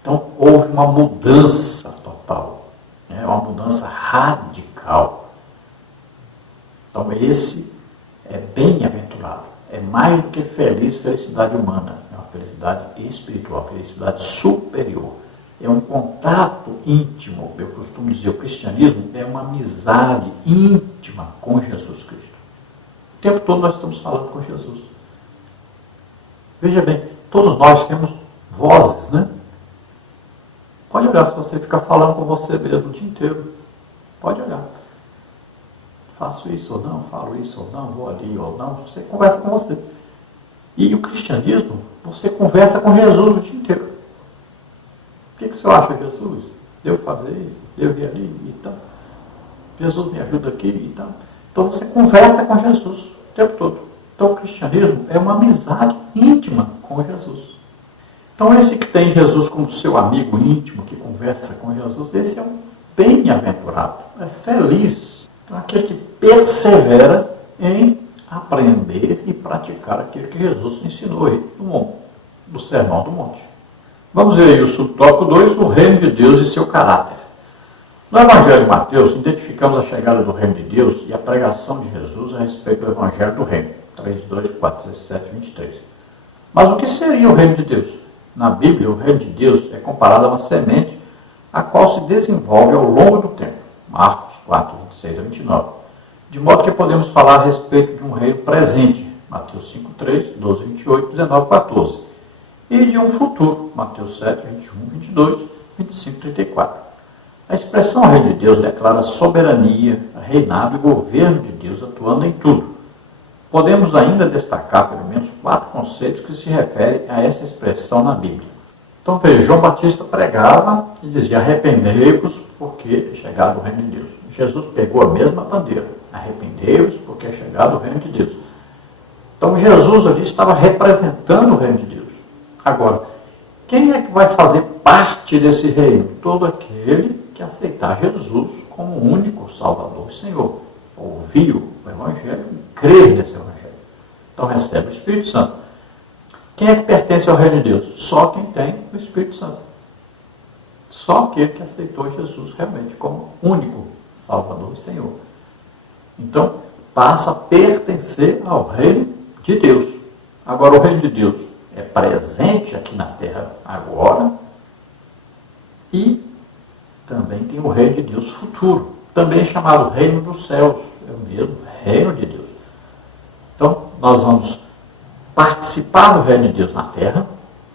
Então, houve uma mudança total, uma mudança radical. Então, esse é bem-aventurado. É mais do que felicidade humana. É uma felicidade espiritual, felicidade superior. É um contato íntimo. Eu costumo dizer, o cristianismo é uma amizade íntima com Jesus Cristo. O tempo todo nós estamos falando com Jesus. Veja bem, todos nós temos vozes, né? Pode olhar se você ficar falando com você mesmo o dia inteiro. Pode olhar. Faço isso ou não, falo isso ou não, vou ali ou não. Você conversa com você. E o cristianismo, você conversa com Jesus o dia inteiro. O que você acha, Jesus? Devo fazer isso? Devo ir ali e tal? Jesus me ajuda aqui e tal. Então você conversa com Jesus o tempo todo. Então o cristianismo é uma amizade íntima com Jesus. Então esse que tem Jesus como seu amigo íntimo, que conversa com Jesus, esse é um bem-aventurado, é feliz. Então aquele que persevera em aprender e praticar aquilo que Jesus ensinou aí no Sermão do Monte. Vamos ver aí o subtópico 2, o reino de Deus e seu caráter. No Evangelho de Mateus, identificamos a chegada do reino de Deus e a pregação de Jesus a respeito do Evangelho do reino. 3, 2, 4, 17, 23. Mas o que seria o reino de Deus? Na Bíblia, o reino de Deus é comparado a uma semente a qual se desenvolve ao longo do tempo. Marcos 4, 26 a 29. De modo que podemos falar a respeito de um reino presente. Mateus 5, 3, 12, 28, 19, 14. E de um futuro. Mateus 7, 21, 22, 25, 34. A expressão reino de Deus declara soberania, reinado e governo de Deus atuando em tudo. Podemos ainda destacar pelo menos 4 conceitos que se referem a essa expressão na Bíblia. Então veja, João Batista pregava e dizia, arrependei-vos porque é chegado o reino de Deus. Jesus pegou a mesma bandeira, arrependei-vos porque é chegado o reino de Deus. Então Jesus ali estava representando o reino de Deus. Agora, quem é que vai fazer parte desse reino? Todo aquele que aceitar Jesus como o único Salvador e Senhor. Ouvir o Evangelho e crer nesse Evangelho. Então recebe o Espírito Santo. Quem é que pertence ao reino de Deus? Só quem tem o Espírito Santo. Só aquele que aceitou Jesus realmente como único Salvador e Senhor. Então, passa a pertencer ao reino de Deus. Agora, o reino de Deus é presente aqui na terra agora e também tem o reino de Deus futuro, também chamado reino dos céus, é o mesmo reino de Deus. Então, nós vamos participar do reino de Deus na terra,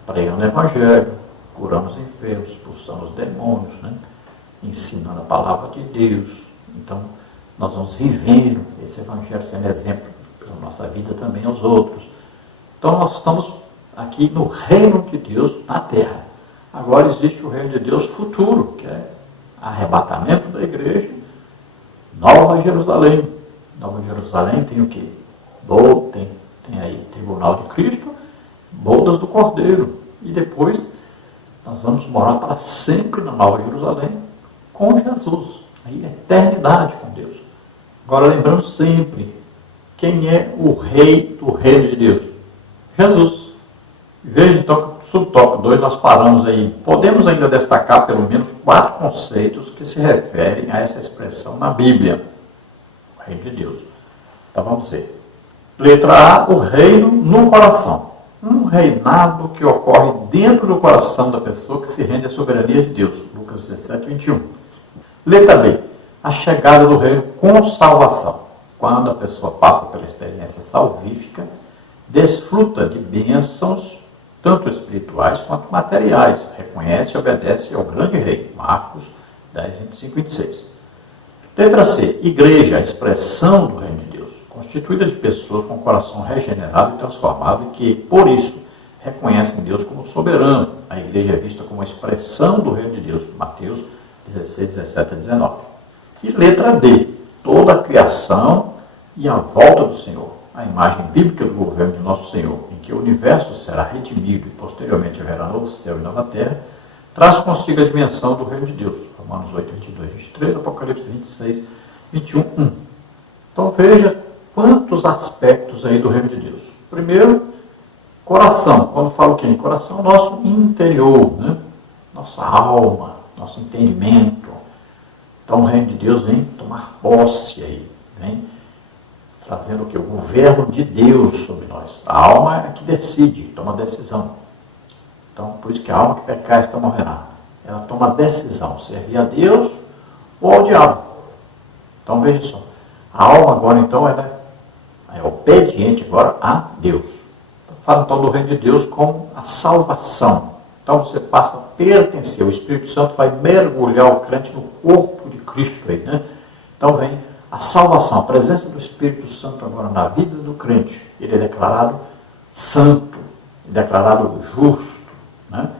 pregando o Evangelho, curando os enfermos, expulsando os demônios, né? Ensinando a palavra de Deus. Então, nós vamos vivendo esse Evangelho, sendo exemplo para a nossa vida também aos outros. Então, nós estamos aqui no reino de Deus na terra. Agora existe o reino de Deus futuro, que é arrebatamento da igreja, Nova Jerusalém. Nova Jerusalém tem o quê? Tem aí Tribunal de Cristo, bodas do Cordeiro. E depois nós vamos morar para sempre na Nova Jerusalém com Jesus. Aí eternidade com Deus. Agora lembrando sempre, quem é o rei do reino de Deus? Jesus. Veja então que subtópico 2 nós paramos aí. Podemos ainda destacar pelo menos 4 conceitos que se referem a essa expressão na Bíblia. O reino de Deus. Então vamos ver. Letra A, o reino no coração. Um reinado que ocorre dentro do coração da pessoa que se rende à soberania de Deus. Lucas 17, 21. Letra B, a chegada do reino com salvação. Quando a pessoa passa pela experiência salvífica, desfruta de bênçãos, tanto espirituais quanto materiais. Reconhece e obedece ao grande rei. Marcos 10, 25 e 26. Letra C, igreja, a expressão do reino de Deus, constituída de pessoas com o coração regenerado e transformado e que, por isso, reconhecem Deus como soberano. A igreja é vista como a expressão do reino de Deus. Mateus 16, 17 a 19. E letra D, toda a criação e a volta do Senhor. A imagem bíblica do governo de nosso Senhor, em que o universo será redimido e posteriormente haverá novo céu e nova terra, traz consigo a dimensão do reino de Deus. Romanos 8, 22, 23, Apocalipse 26, 21, 1. Então veja quantos aspectos aí do reino de Deus. Primeiro, coração. Quando falo o quê? Coração, nosso interior, né? Nossa alma, nosso entendimento. Então o reino de Deus vem tomar posse aí, vem trazendo o quê? O governo de Deus sobre nós. A alma é que decide, toma decisão. Então, por isso que a alma que pecar, esta morrerá. Ela toma decisão, servir a Deus ou ao diabo. Então, veja só. A alma agora, então, ela é obediente agora a Deus. Fala, então, do reino de Deus como a salvação. Então, você passa a pertencer. O Espírito Santo vai mergulhar o crente no corpo de Cristo aí, né? Então, vem a salvação, a presença do Espírito Santo agora na vida do crente. Ele é declarado santo, declarado justo, né?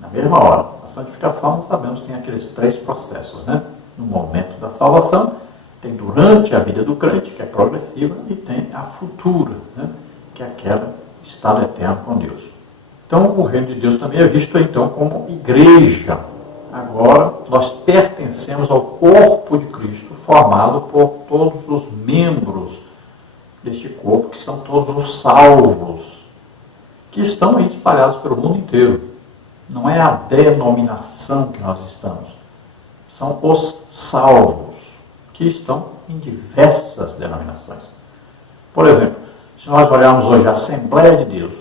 Na mesma hora. A santificação, nós sabemos, tem aqueles 3 processos, né? No momento da salvação, tem durante a vida do crente, que é progressiva, e tem a futura, né? Que é aquela estado eterno com Deus. Então, o reino de Deus também é visto, então, como igreja. Agora, nós pertencemos ao corpo de Cristo, formado por todos os membros deste corpo, que são todos os salvos, que estão aí espalhados pelo mundo inteiro. Não é a denominação que nós estamos, são os salvos, que estão em diversas denominações. Por exemplo, se nós olharmos hoje a Assembleia de Deus,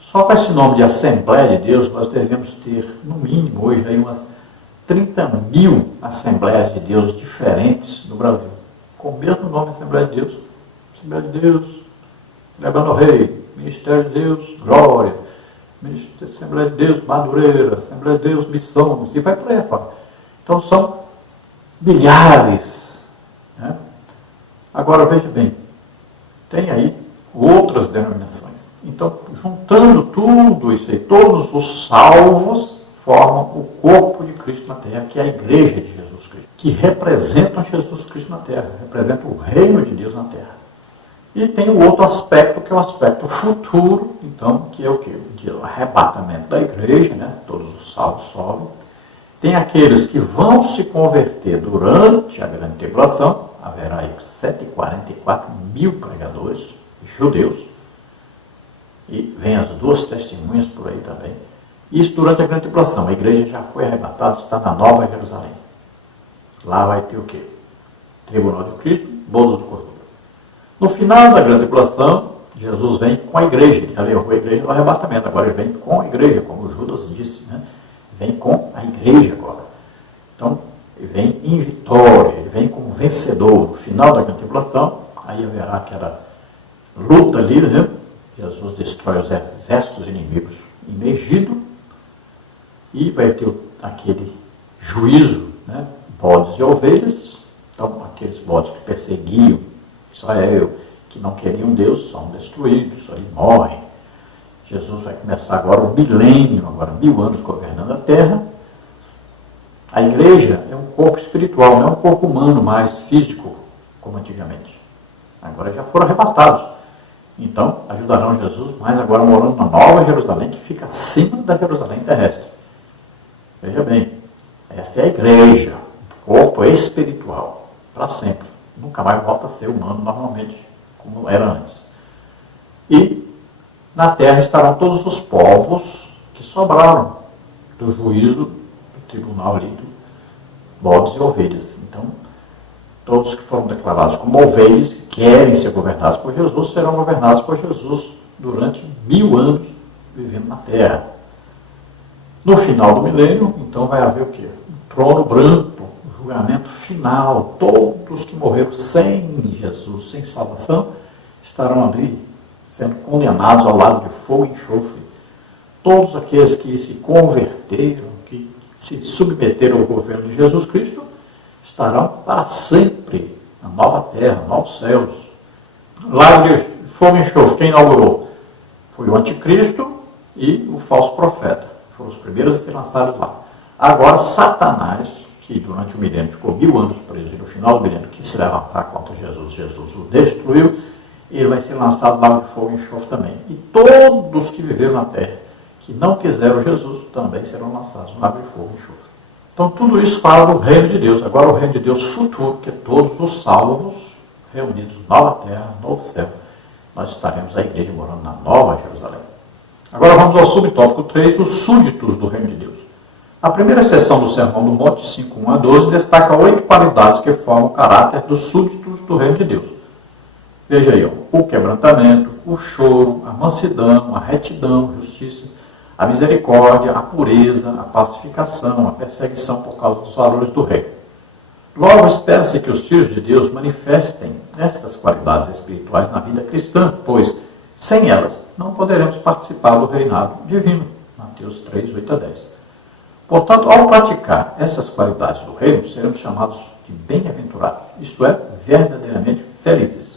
só com esse nome de Assembleia de Deus, nós devemos ter, no mínimo, hoje, aí umas 30.000 Assembleias de Deus diferentes no Brasil. Com o mesmo nome, Assembleia de Deus. Assembleia de Deus, celebrando o Rei, Ministério de Deus, Glória, Assembleia de Deus, Madureira, Assembleia de Deus, Missões, e vai por aí fora. Então, são milhares. Né? Agora, veja bem, tem aí outras denominações. Então, juntando tudo isso aí, todos os salvos formam o corpo de Cristo na terra, que é a igreja de Jesus Cristo, que representam Jesus Cristo na terra, representam o reino de Deus na terra. E tem o outro aspecto, que é o aspecto futuro, então, que é o quê? O arrebatamento da igreja, né? Todos os salvos sobem. Tem aqueles que vão se converter durante a grande tribulação, haverá aí 144 mil pregadores judeus, e vem as 2 testemunhas por aí também. Isso durante a grande tribulação. A igreja já foi arrebatada, está na Nova Jerusalém. Lá vai ter o quê? Tribunal de Cristo, bodas do Cordeiro. No final da grande tribulação, Jesus vem com a igreja. Ele já levou a igreja no arrebatamento. Agora ele vem com a igreja, como Judas disse, né? Vem com a igreja agora. Então, ele vem em vitória, ele vem como vencedor. No final da grande tribulação, aí haverá aquela luta ali, né? Jesus destrói os exércitos inimigos em Megido e vai ter aquele juízo, né? Bodes e ovelhas. Então, aqueles bodes que perseguiam Israel, que não queriam Deus, são destruídos, aí morrem. Jesus vai começar agora o milênio, agora 1000 anos governando a terra. A igreja é um corpo espiritual, não é um corpo humano mais físico, como antigamente. Agora já foram arrebatados. Então, ajudarão Jesus, mas agora morando na Nova Jerusalém, que fica acima da Jerusalém terrestre. Veja bem, esta é a igreja, o corpo espiritual, para sempre. Nunca mais volta a ser humano normalmente, como era antes. E na terra estarão todos os povos que sobraram do juízo do tribunal ali, do bodes e ovelhas. Então, todos que foram declarados como ovelhas, que querem ser governados por Jesus, serão governados por Jesus durante 1000 anos vivendo na terra. No final do milênio, então, vai haver o quê? Um trono branco, o julgamento final. Todos que morreram sem Jesus, sem salvação, estarão ali sendo condenados ao lago de fogo e enxofre. Todos aqueles que se converteram, que se submeteram ao governo de Jesus Cristo, estarão para sempre na nova terra, novos céus. Lago de fogo e enxofre, quem inaugurou? Foi o anticristo e o falso profeta. Foram os primeiros a ser lançados lá. Agora, Satanás, que durante o milênio ficou 1000 anos preso, e no final do milênio quis se levantar contra Jesus, Jesus o destruiu, ele vai ser lançado no lago de fogo e enxofre também. E todos que viveram na terra, que não quiseram Jesus, também serão lançados no lago de fogo e enxofre. Então tudo isso fala do reino de Deus. Agora o reino de Deus futuro, que é todos os salvos reunidos, nova terra, novo céu. Nós estaremos a igreja morando na Nova Jerusalém. Agora vamos ao subtópico 3, os súditos do reino de Deus. A primeira seção do Sermão do Monte, 5, 1 a 12, destaca 8 qualidades que formam o caráter dos súditos do reino de Deus. Veja aí, ó, o quebrantamento, o choro, a mansidão, a retidão, a justiça, a misericórdia, a pureza, a pacificação, a perseguição por causa dos valores do reino. Logo, espera-se que os filhos de Deus manifestem estas qualidades espirituais na vida cristã, pois, sem elas, não poderemos participar do reinado divino. Mateus 3, 8 a 10. Portanto, ao praticar essas qualidades do reino, seremos chamados de bem-aventurados, isto é, verdadeiramente felizes.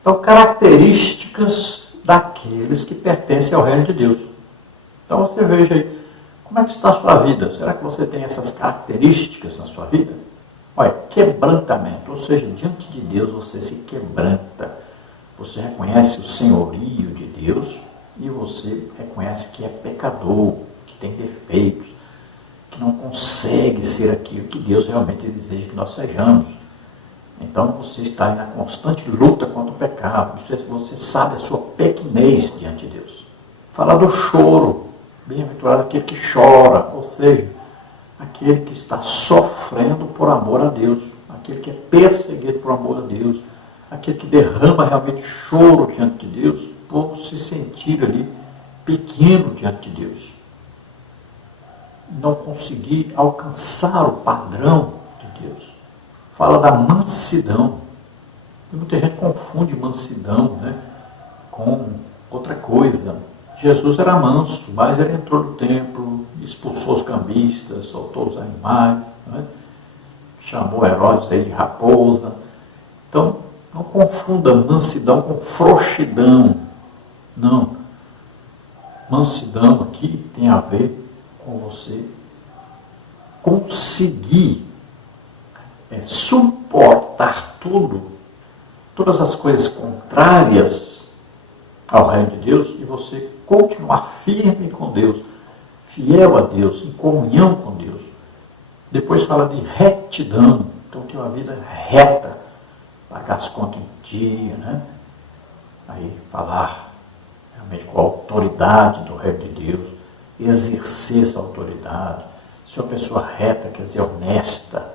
Então, características daqueles que pertencem ao reino de Deus. Então, você veja aí, como é que está a sua vida? Será que você tem essas características na sua vida? Olha, quebrantamento, ou seja, diante de Deus você se quebranta. Você reconhece o senhorio de Deus e você reconhece que é pecador, que tem defeitos, que não consegue ser aquilo que Deus realmente deseja que nós sejamos. Então você está na constante luta contra o pecado. Você sabe a sua pequenez diante de Deus. Falar do choro. Bem-aventurado aquele que chora, ou seja, aquele que está sofrendo por amor a Deus, aquele que é perseguido por amor a Deus, aquele que derrama realmente choro diante de Deus, por se sentir ali pequeno diante de Deus. Não conseguir alcançar o padrão de Deus. Fala da mansidão. E muita gente confunde mansidão, né, com outra coisa. Jesus era manso, mas ele entrou no templo, expulsou os cambistas, soltou os animais, né, chamou Herodes aí de raposa. Então, não confunda mansidão com frouxidão. Não. Mansidão aqui tem a ver com você conseguir suportar todas as coisas contrárias ao reino de Deus e você continuar firme com Deus, fiel a Deus, em comunhão com Deus. Depois fala de retidão, então ter uma vida reta, pagar as contas em dia, né? Aí falar realmente com a autoridade do reino de Deus, exercer essa autoridade, ser uma pessoa reta, quer dizer, honesta,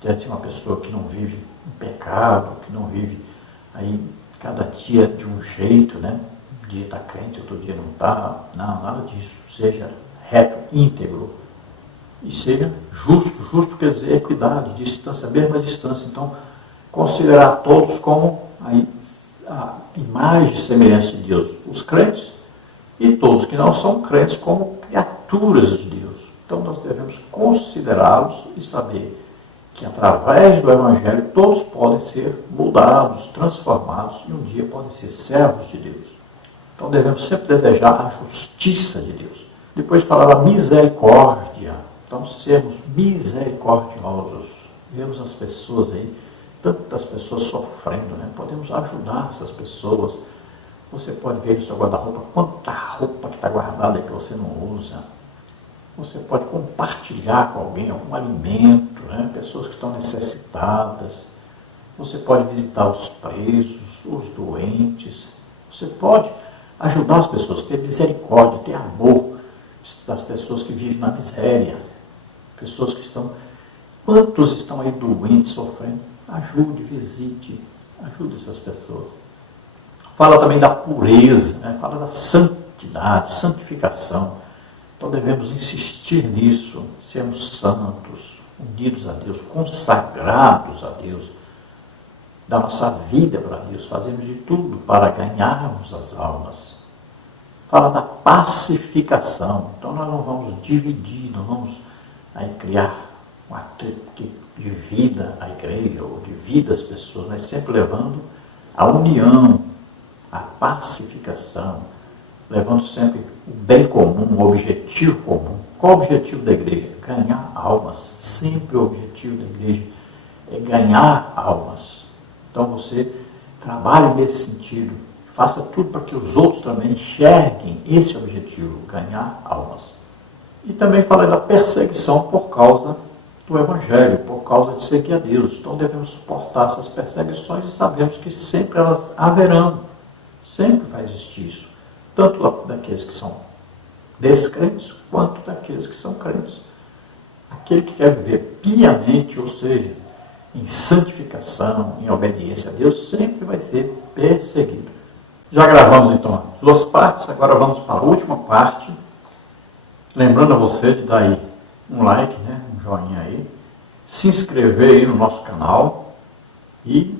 quer ser uma pessoa que não vive em pecado, que não vive aí cada dia de um jeito, né? Um dia está crente, outro dia não está, não, nada disso. Seja reto, íntegro e seja justo. Justo quer dizer equidade, distância, a mesma distância. Então, considerar todos como aí a imagem e semelhança de Deus, os crentes, e todos que não são crentes como criaturas de Deus. Então nós devemos considerá-los e saber que através do Evangelho todos podem ser mudados, transformados e um dia podem ser servos de Deus. Então devemos sempre desejar a justiça de Deus. Depois falar da misericórdia. Então sermos misericordiosos. Vemos as pessoas aí, tantas pessoas sofrendo, né? Podemos ajudar essas pessoas. Você pode ver no seu guarda-roupa quanta roupa que está guardada aí que você não usa. Você pode compartilhar com alguém algum alimento, né? Pessoas que estão necessitadas. Você pode visitar os presos, os doentes. Você pode ajudar as pessoas, ter misericórdia, ter amor das pessoas que vivem na miséria. Pessoas que estão... Quantos estão aí doentes, sofrendo? Ajude, visite, ajude essas pessoas. Fala também da pureza, né? Fala da santidade, santificação. Então devemos insistir nisso, sermos santos, unidos a Deus, consagrados a Deus, dar nossa vida para Deus, fazemos de tudo para ganharmos as almas. Fala da pacificação, então nós não vamos dividir, não vamos aí criar um atrito que divida a igreja ou divida as pessoas, mas sempre levando a união, a pacificação, levando sempre o bem comum, o objetivo comum. Qual o objetivo da igreja? Ganhar almas. Sempre o objetivo da igreja é ganhar almas. Então você trabalhe nesse sentido, faça tudo para que os outros também enxerguem esse objetivo, ganhar almas. E também falei da perseguição por causa do Evangelho, por causa de seguir a Deus. Então devemos suportar essas perseguições e sabemos que sempre elas haverão, sempre vai existir isso. Tanto daqueles que são descrentes, quanto daqueles que são crentes. Aquele que quer viver piamente, ou seja, em santificação, em obediência a Deus, sempre vai ser perseguido. Já gravamos então as duas partes, agora vamos para a última parte. Lembrando a você de dar aí um like, né, um joinha aí, se inscrever aí no nosso canal e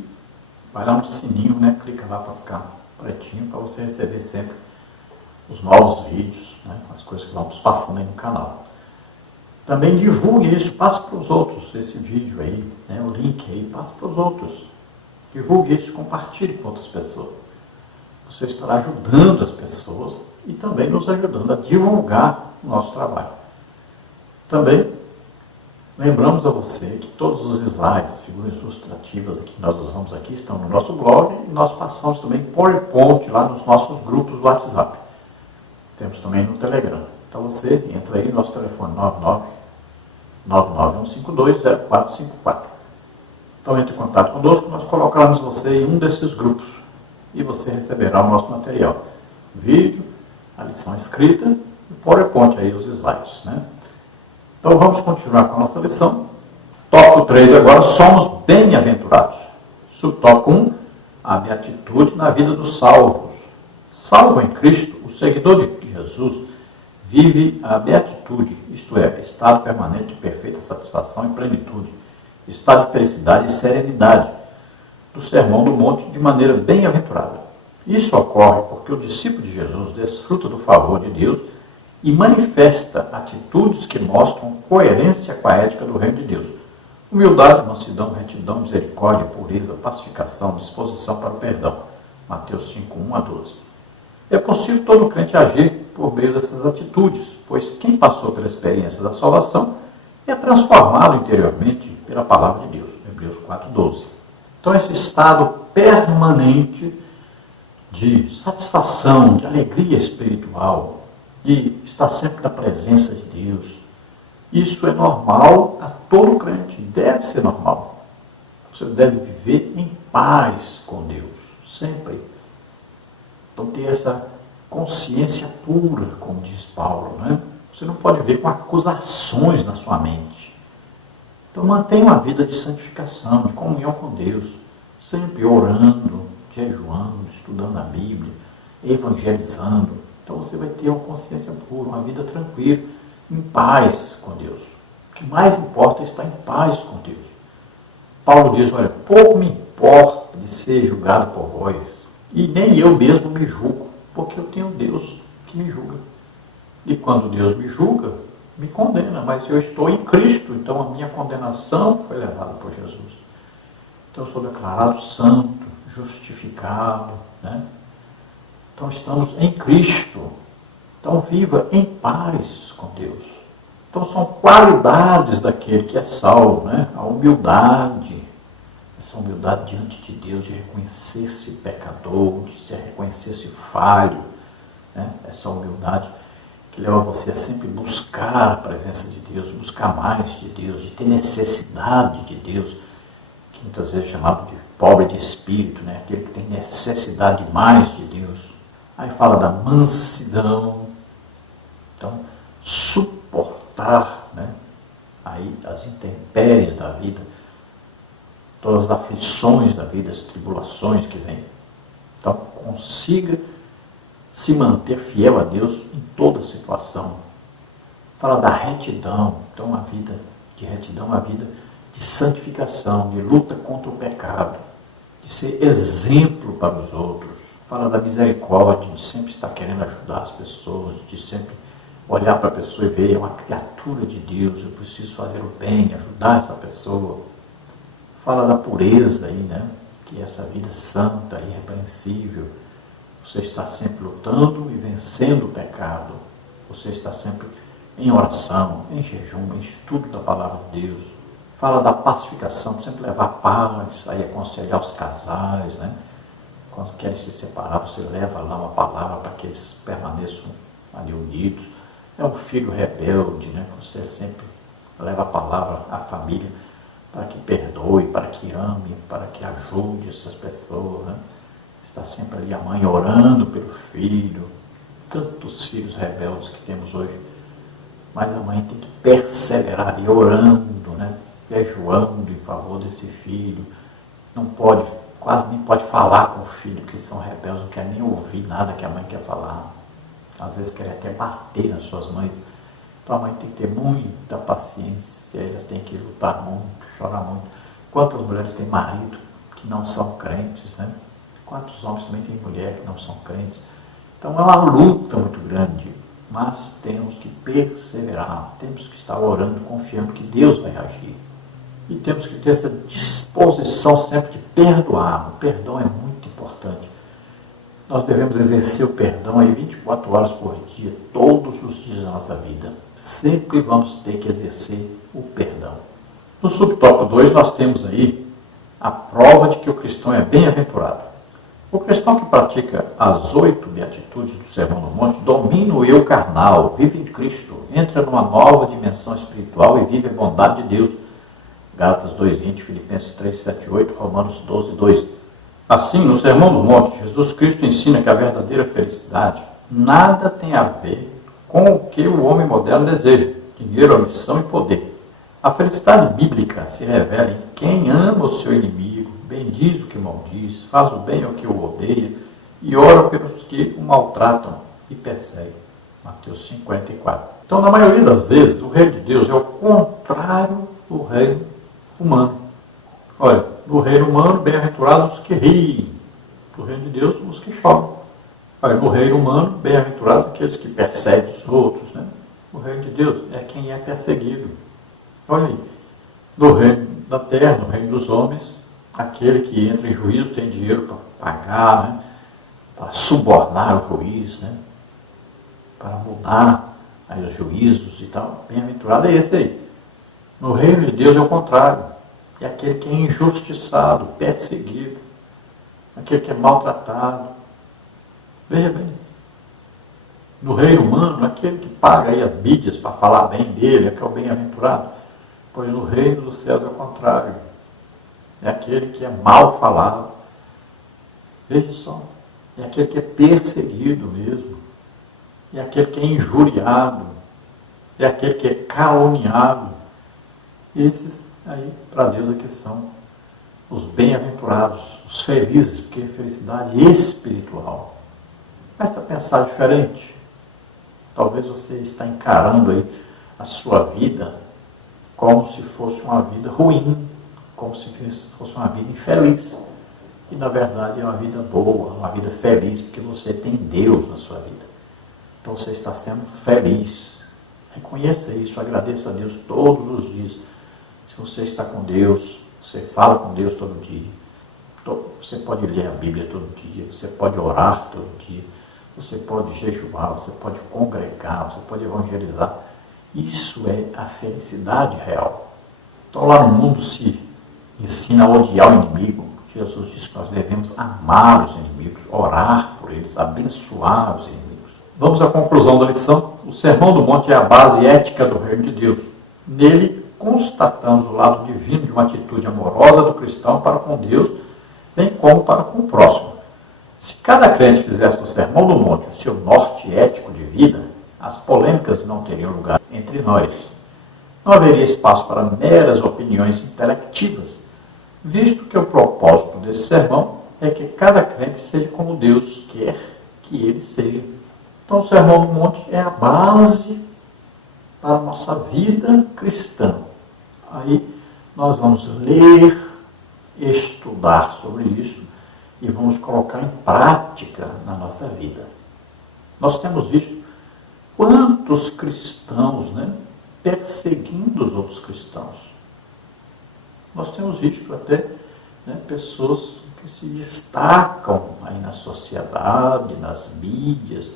vai lá no sininho, né, clica lá para ficar pretinho, para você receber sempre os novos vídeos, né, as coisas que vamos passando aí no canal. Também divulgue isso, passe para os outros esse vídeo aí, né, o link aí, passe para os outros. Divulgue isso, compartilhe com outras pessoas. Você estará ajudando as pessoas e também nos ajudando a divulgar o nosso trabalho. Também lembramos a você que todos os slides, as figuras ilustrativas que nós usamos aqui estão no nosso blog e nós passamos também PowerPoint lá nos nossos grupos do WhatsApp. Temos também no Telegram. Então você entra aí no nosso telefone 991520454. Então entre em contato conosco, nós colocaremos você em um desses grupos e você receberá o nosso material. Vídeo, a lição escrita e o PowerPoint aí, os slides, né? Então vamos continuar com a nossa lição. Tópico 3 agora, somos bem-aventurados. Subtópico 1, a beatitude na vida dos salvos. Salvo em Cristo, o seguidor de Jesus vive a beatitude, isto é, estado permanente de perfeita satisfação e plenitude, estado de felicidade e serenidade, do Sermão do Monte de maneira bem-aventurada. Isso ocorre porque o discípulo de Jesus desfruta do favor de Deus e manifesta atitudes que mostram coerência com a ética do reino de Deus. Humildade, mansidão, retidão, misericórdia, pureza, pacificação, disposição para o perdão. Mateus 5, 1 a 12. É possível todo crente agir por meio dessas atitudes, pois quem passou pela experiência da salvação é transformado interiormente pela palavra de Deus. Hebreus 4, 12. Então esse estado permanente de satisfação, de alegria espiritual, de estar sempre na presença de Deus, isso é normal a todo crente, deve ser normal. Você deve viver em paz com Deus, sempre. Então ter essa consciência pura, como diz Paulo, né? Você não pode viver com acusações na sua mente. Então mantenha uma vida de santificação, de comunhão com Deus, sempre orando, jejuando, estudando a Bíblia, evangelizando. Então você vai ter uma consciência pura, uma vida tranquila, em paz com Deus. O que mais importa é estar em paz com Deus. Paulo diz, olha, pouco me importa de ser julgado por vós. E nem eu mesmo me julgo, porque eu tenho Deus que me julga. E quando Deus me julga, me condena, mas eu estou em Cristo, então a minha condenação foi levada por Jesus. Então eu sou declarado santo, justificado, né? Então estamos em Cristo. Então viva em paz com Deus. Então são qualidades daquele que é salvo, né? A humildade, essa humildade diante de Deus, de reconhecer-se pecador, de se reconhecer-se falho, né? Essa humildade que leva você a sempre buscar a presença de Deus, buscar mais de Deus, de ter necessidade de Deus, que muitas vezes é chamado de pobre de espírito, né? Aquele que tem necessidade mais de Deus. Aí fala da mansidão, então suportar, né? Aí as intempéries da vida, todas as aflições da vida, as tribulações que vêm. Então consiga se manter fiel a Deus em toda situação. Fala da retidão, então a vida de retidão, a vida de santificação, de luta contra o pecado, de ser exemplo para os outros. Fala da misericórdia, de sempre estar querendo ajudar as pessoas, de sempre olhar para a pessoa e ver, é uma criatura de Deus, eu preciso fazer o bem, ajudar essa pessoa. Fala da pureza aí, né? Que é essa vida santa, irrepreensível. Você está sempre lutando e vencendo o pecado. Você está sempre em oração, em jejum, em estudo da palavra de Deus. Fala da pacificação, sempre levar paz, aí aconselhar os casais, né? Quando querem se separar, você leva lá uma palavra para que eles permaneçam ali unidos. É um filho rebelde, né? Você sempre leva a palavra à família para que perdoe, para que ame, para que ajude essas pessoas, né? Está sempre ali a mãe orando pelo filho. Tantos filhos rebeldes que temos hoje. Mas a mãe tem que perseverar ali orando, né? Jejuando em favor desse filho. Não pode, quase nem pode falar com o filho, que são rebeldes, não quer nem ouvir nada que a mãe quer falar. Às vezes quer até bater nas suas mães. Então a mãe tem que ter muita paciência, ela tem que lutar muito, chorar muito. Quantas mulheres têm marido que não são crentes, né? Quantos homens também têm mulher que não são crentes. Então é uma luta muito grande, mas temos que perseverar, temos que estar orando, confiando que Deus vai agir. E temos que ter essa disposição sempre de perdoar. O perdão é muito importante. Nós devemos exercer o perdão aí 24 horas por dia, todos os dias da nossa vida. Sempre vamos ter que exercer o perdão. No subtópico 2 nós temos aí a prova de que o cristão é bem-aventurado. O cristão que pratica as 8 beatitudes do Sermão do Monte domina o eu carnal, vive em Cristo, entra numa nova dimensão espiritual e vive a bondade de Deus. Gálatas 2:20, Filipenses 3:7-8, Romanos 12:2. Assim, no Sermão do Monte, Jesus Cristo ensina que a verdadeira felicidade nada tem a ver com o que o homem moderno deseja, dinheiro, ambição e poder. A felicidade bíblica se revela em quem ama o seu inimigo, bendiz o que maldiz, faz o bem ao que o odeia e ora pelos que o maltratam e perseguem. Mateus 5:44. Então, na maioria das vezes, o reino de Deus é o contrário do reino humano. Olha, no reino humano, bem-aventurados os que riem. No reino de Deus, os que choram. Olha, no reino humano, bem-aventurados aqueles que perseguem os outros, né? O reino de Deus é quem é perseguido. Olha aí, no reino da terra, no reino dos homens, aquele que entra em juízo tem dinheiro para pagar, né? Para subornar o juiz, né? Para mudar aí os juízos e tal. Bem-aventurado é esse aí. No reino de Deus é o contrário. É aquele que é injustiçado, perseguido, aquele que é maltratado. Veja bem, no reino humano, aquele que paga aí as mídias para falar bem dele, é que é o bem-aventurado. Pois no reino dos céus é o contrário. É aquele que é mal falado. Veja só, é aquele que é perseguido mesmo. É aquele que é injuriado. É aquele que é caluniado. Esses aí, para Deus, aqui são os bem-aventurados, os felizes, porque é felicidade espiritual. Começa a pensar diferente. Talvez você está encarando aí a sua vida como se fosse uma vida ruim, como se fosse uma vida infeliz. E na verdade é uma vida boa, uma vida feliz, porque você tem Deus na sua vida. Então você está sendo feliz. Reconheça isso, agradeça a Deus todos os dias. Se você está com Deus, você fala com Deus todo dia. Você pode ler a Bíblia todo dia, você pode orar todo dia, você pode jejuar, você pode congregar, você pode evangelizar. Isso é a felicidade real. Então lá no mundo se ensina a odiar o inimigo. Jesus diz que nós devemos amar os inimigos, orar por eles, abençoar os inimigos. Vamos à conclusão da lição. O Sermão do Monte é a base ética do reino de Deus. Nele constatamos o lado divino de uma atitude amorosa do cristão para com Deus, bem como para com o próximo. Se cada crente fizesse do Sermão do Monte o seu norte ético de vida, as polêmicas não teriam lugar entre nós. Não haveria espaço para meras opiniões intelectivas, visto que o propósito desse sermão é que cada crente seja como Deus quer que ele seja. Então o Sermão do Monte é a base para a nossa vida cristã. Aí nós vamos ler, estudar sobre isso e vamos colocar em prática na nossa vida. Nós temos visto quantos cristãos, perseguindo os outros cristãos. Nós temos visto até pessoas que se destacam aí na sociedade, nas mídias,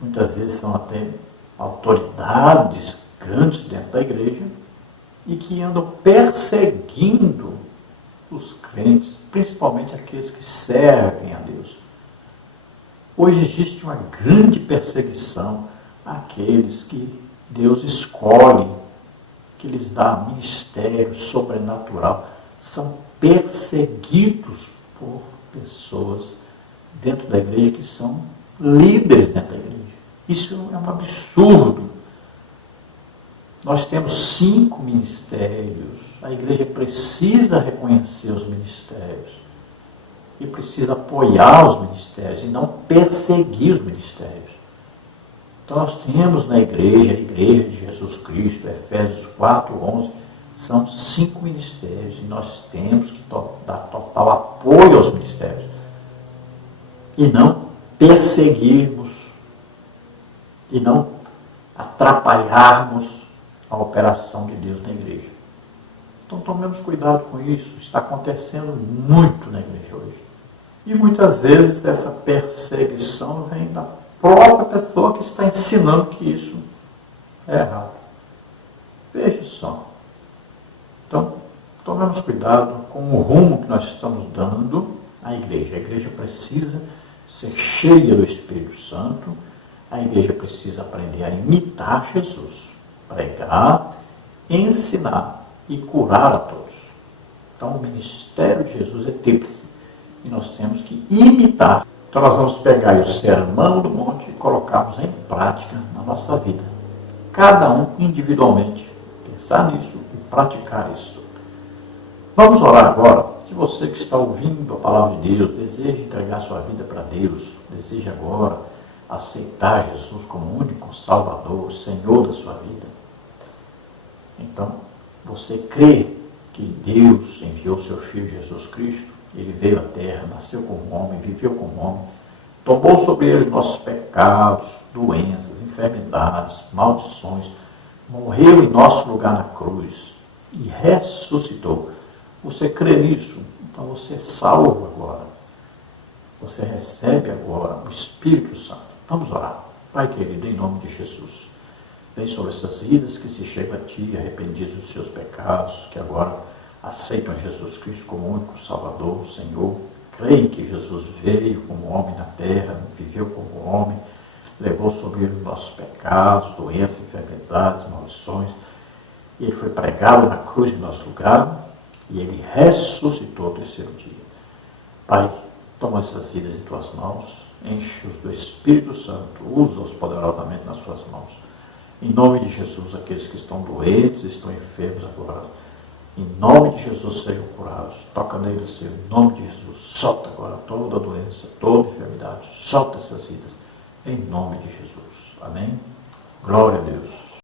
muitas vezes são até autoridades grandes dentro da igreja e que andam perseguindo os crentes, principalmente aqueles que servem a Deus. Hoje existe uma grande perseguição àqueles que Deus escolhe, que lhes dá ministério sobrenatural. São perseguidos por pessoas dentro da igreja que são líderes dentro da igreja. Isso é um absurdo. Nós temos 5 ministérios. A igreja precisa reconhecer os ministérios e precisa apoiar os ministérios e não perseguir os ministérios. Então nós temos na igreja, a Igreja de Jesus Cristo, Efésios 4:11, são 5 ministérios e nós temos que dar total apoio aos ministérios e não perseguirmos e não atrapalharmos a operação de Deus na igreja. Então tomemos cuidado com isso. Está acontecendo muito na igreja hoje. E muitas vezes essa perseguição vem da própria pessoa que está ensinando que isso é errado. Veja só. Então, tomemos cuidado com o rumo que nós estamos dando à igreja. A igreja precisa ser cheia do Espírito Santo. A igreja precisa aprender a imitar Jesus. Pregar, ensinar e curar a todos. Então, o ministério de Jesus é tríplice e nós temos que imitar. Então, nós vamos pegar o Sermão do Monte e colocarmos em prática na nossa vida. Cada um individualmente, pensar nisso e praticar isso. Vamos orar agora. Se você que está ouvindo a palavra de Deus, deseja entregar sua vida para Deus, deseja agora aceitar Jesus como único Salvador, Senhor da sua vida, então você crê que Deus enviou seu Filho Jesus Cristo, ele veio à terra, nasceu como homem, viveu como homem, tomou sobre ele os nossos pecados, doenças, enfermidades, maldições, morreu em nosso lugar na cruz e ressuscitou. Você crê nisso? Então você é salvo agora. Você recebe agora o Espírito Santo. Vamos orar. Pai querido, em nome de Jesus, vem sobre essas vidas que se chegam a Ti, arrependidos dos seus pecados, que agora aceitam Jesus Cristo como único Salvador, Senhor. Creem que Jesus veio como homem na terra, viveu como homem, levou sobre ele os nossos pecados, doenças, enfermidades, maldições. E ele foi pregado na cruz em nosso lugar e ele ressuscitou no terceiro dia. Pai, toma essas vidas em Tuas mãos, enche-os do Espírito Santo, usa-os poderosamente nas Tuas mãos. Em nome de Jesus, aqueles que estão doentes, estão enfermos agora, em nome de Jesus sejam curados. Toca neles, Senhor, em nome de Jesus. Solta agora toda doença, toda enfermidade. Solta essas vidas, em nome de Jesus. Amém? Glória a Deus.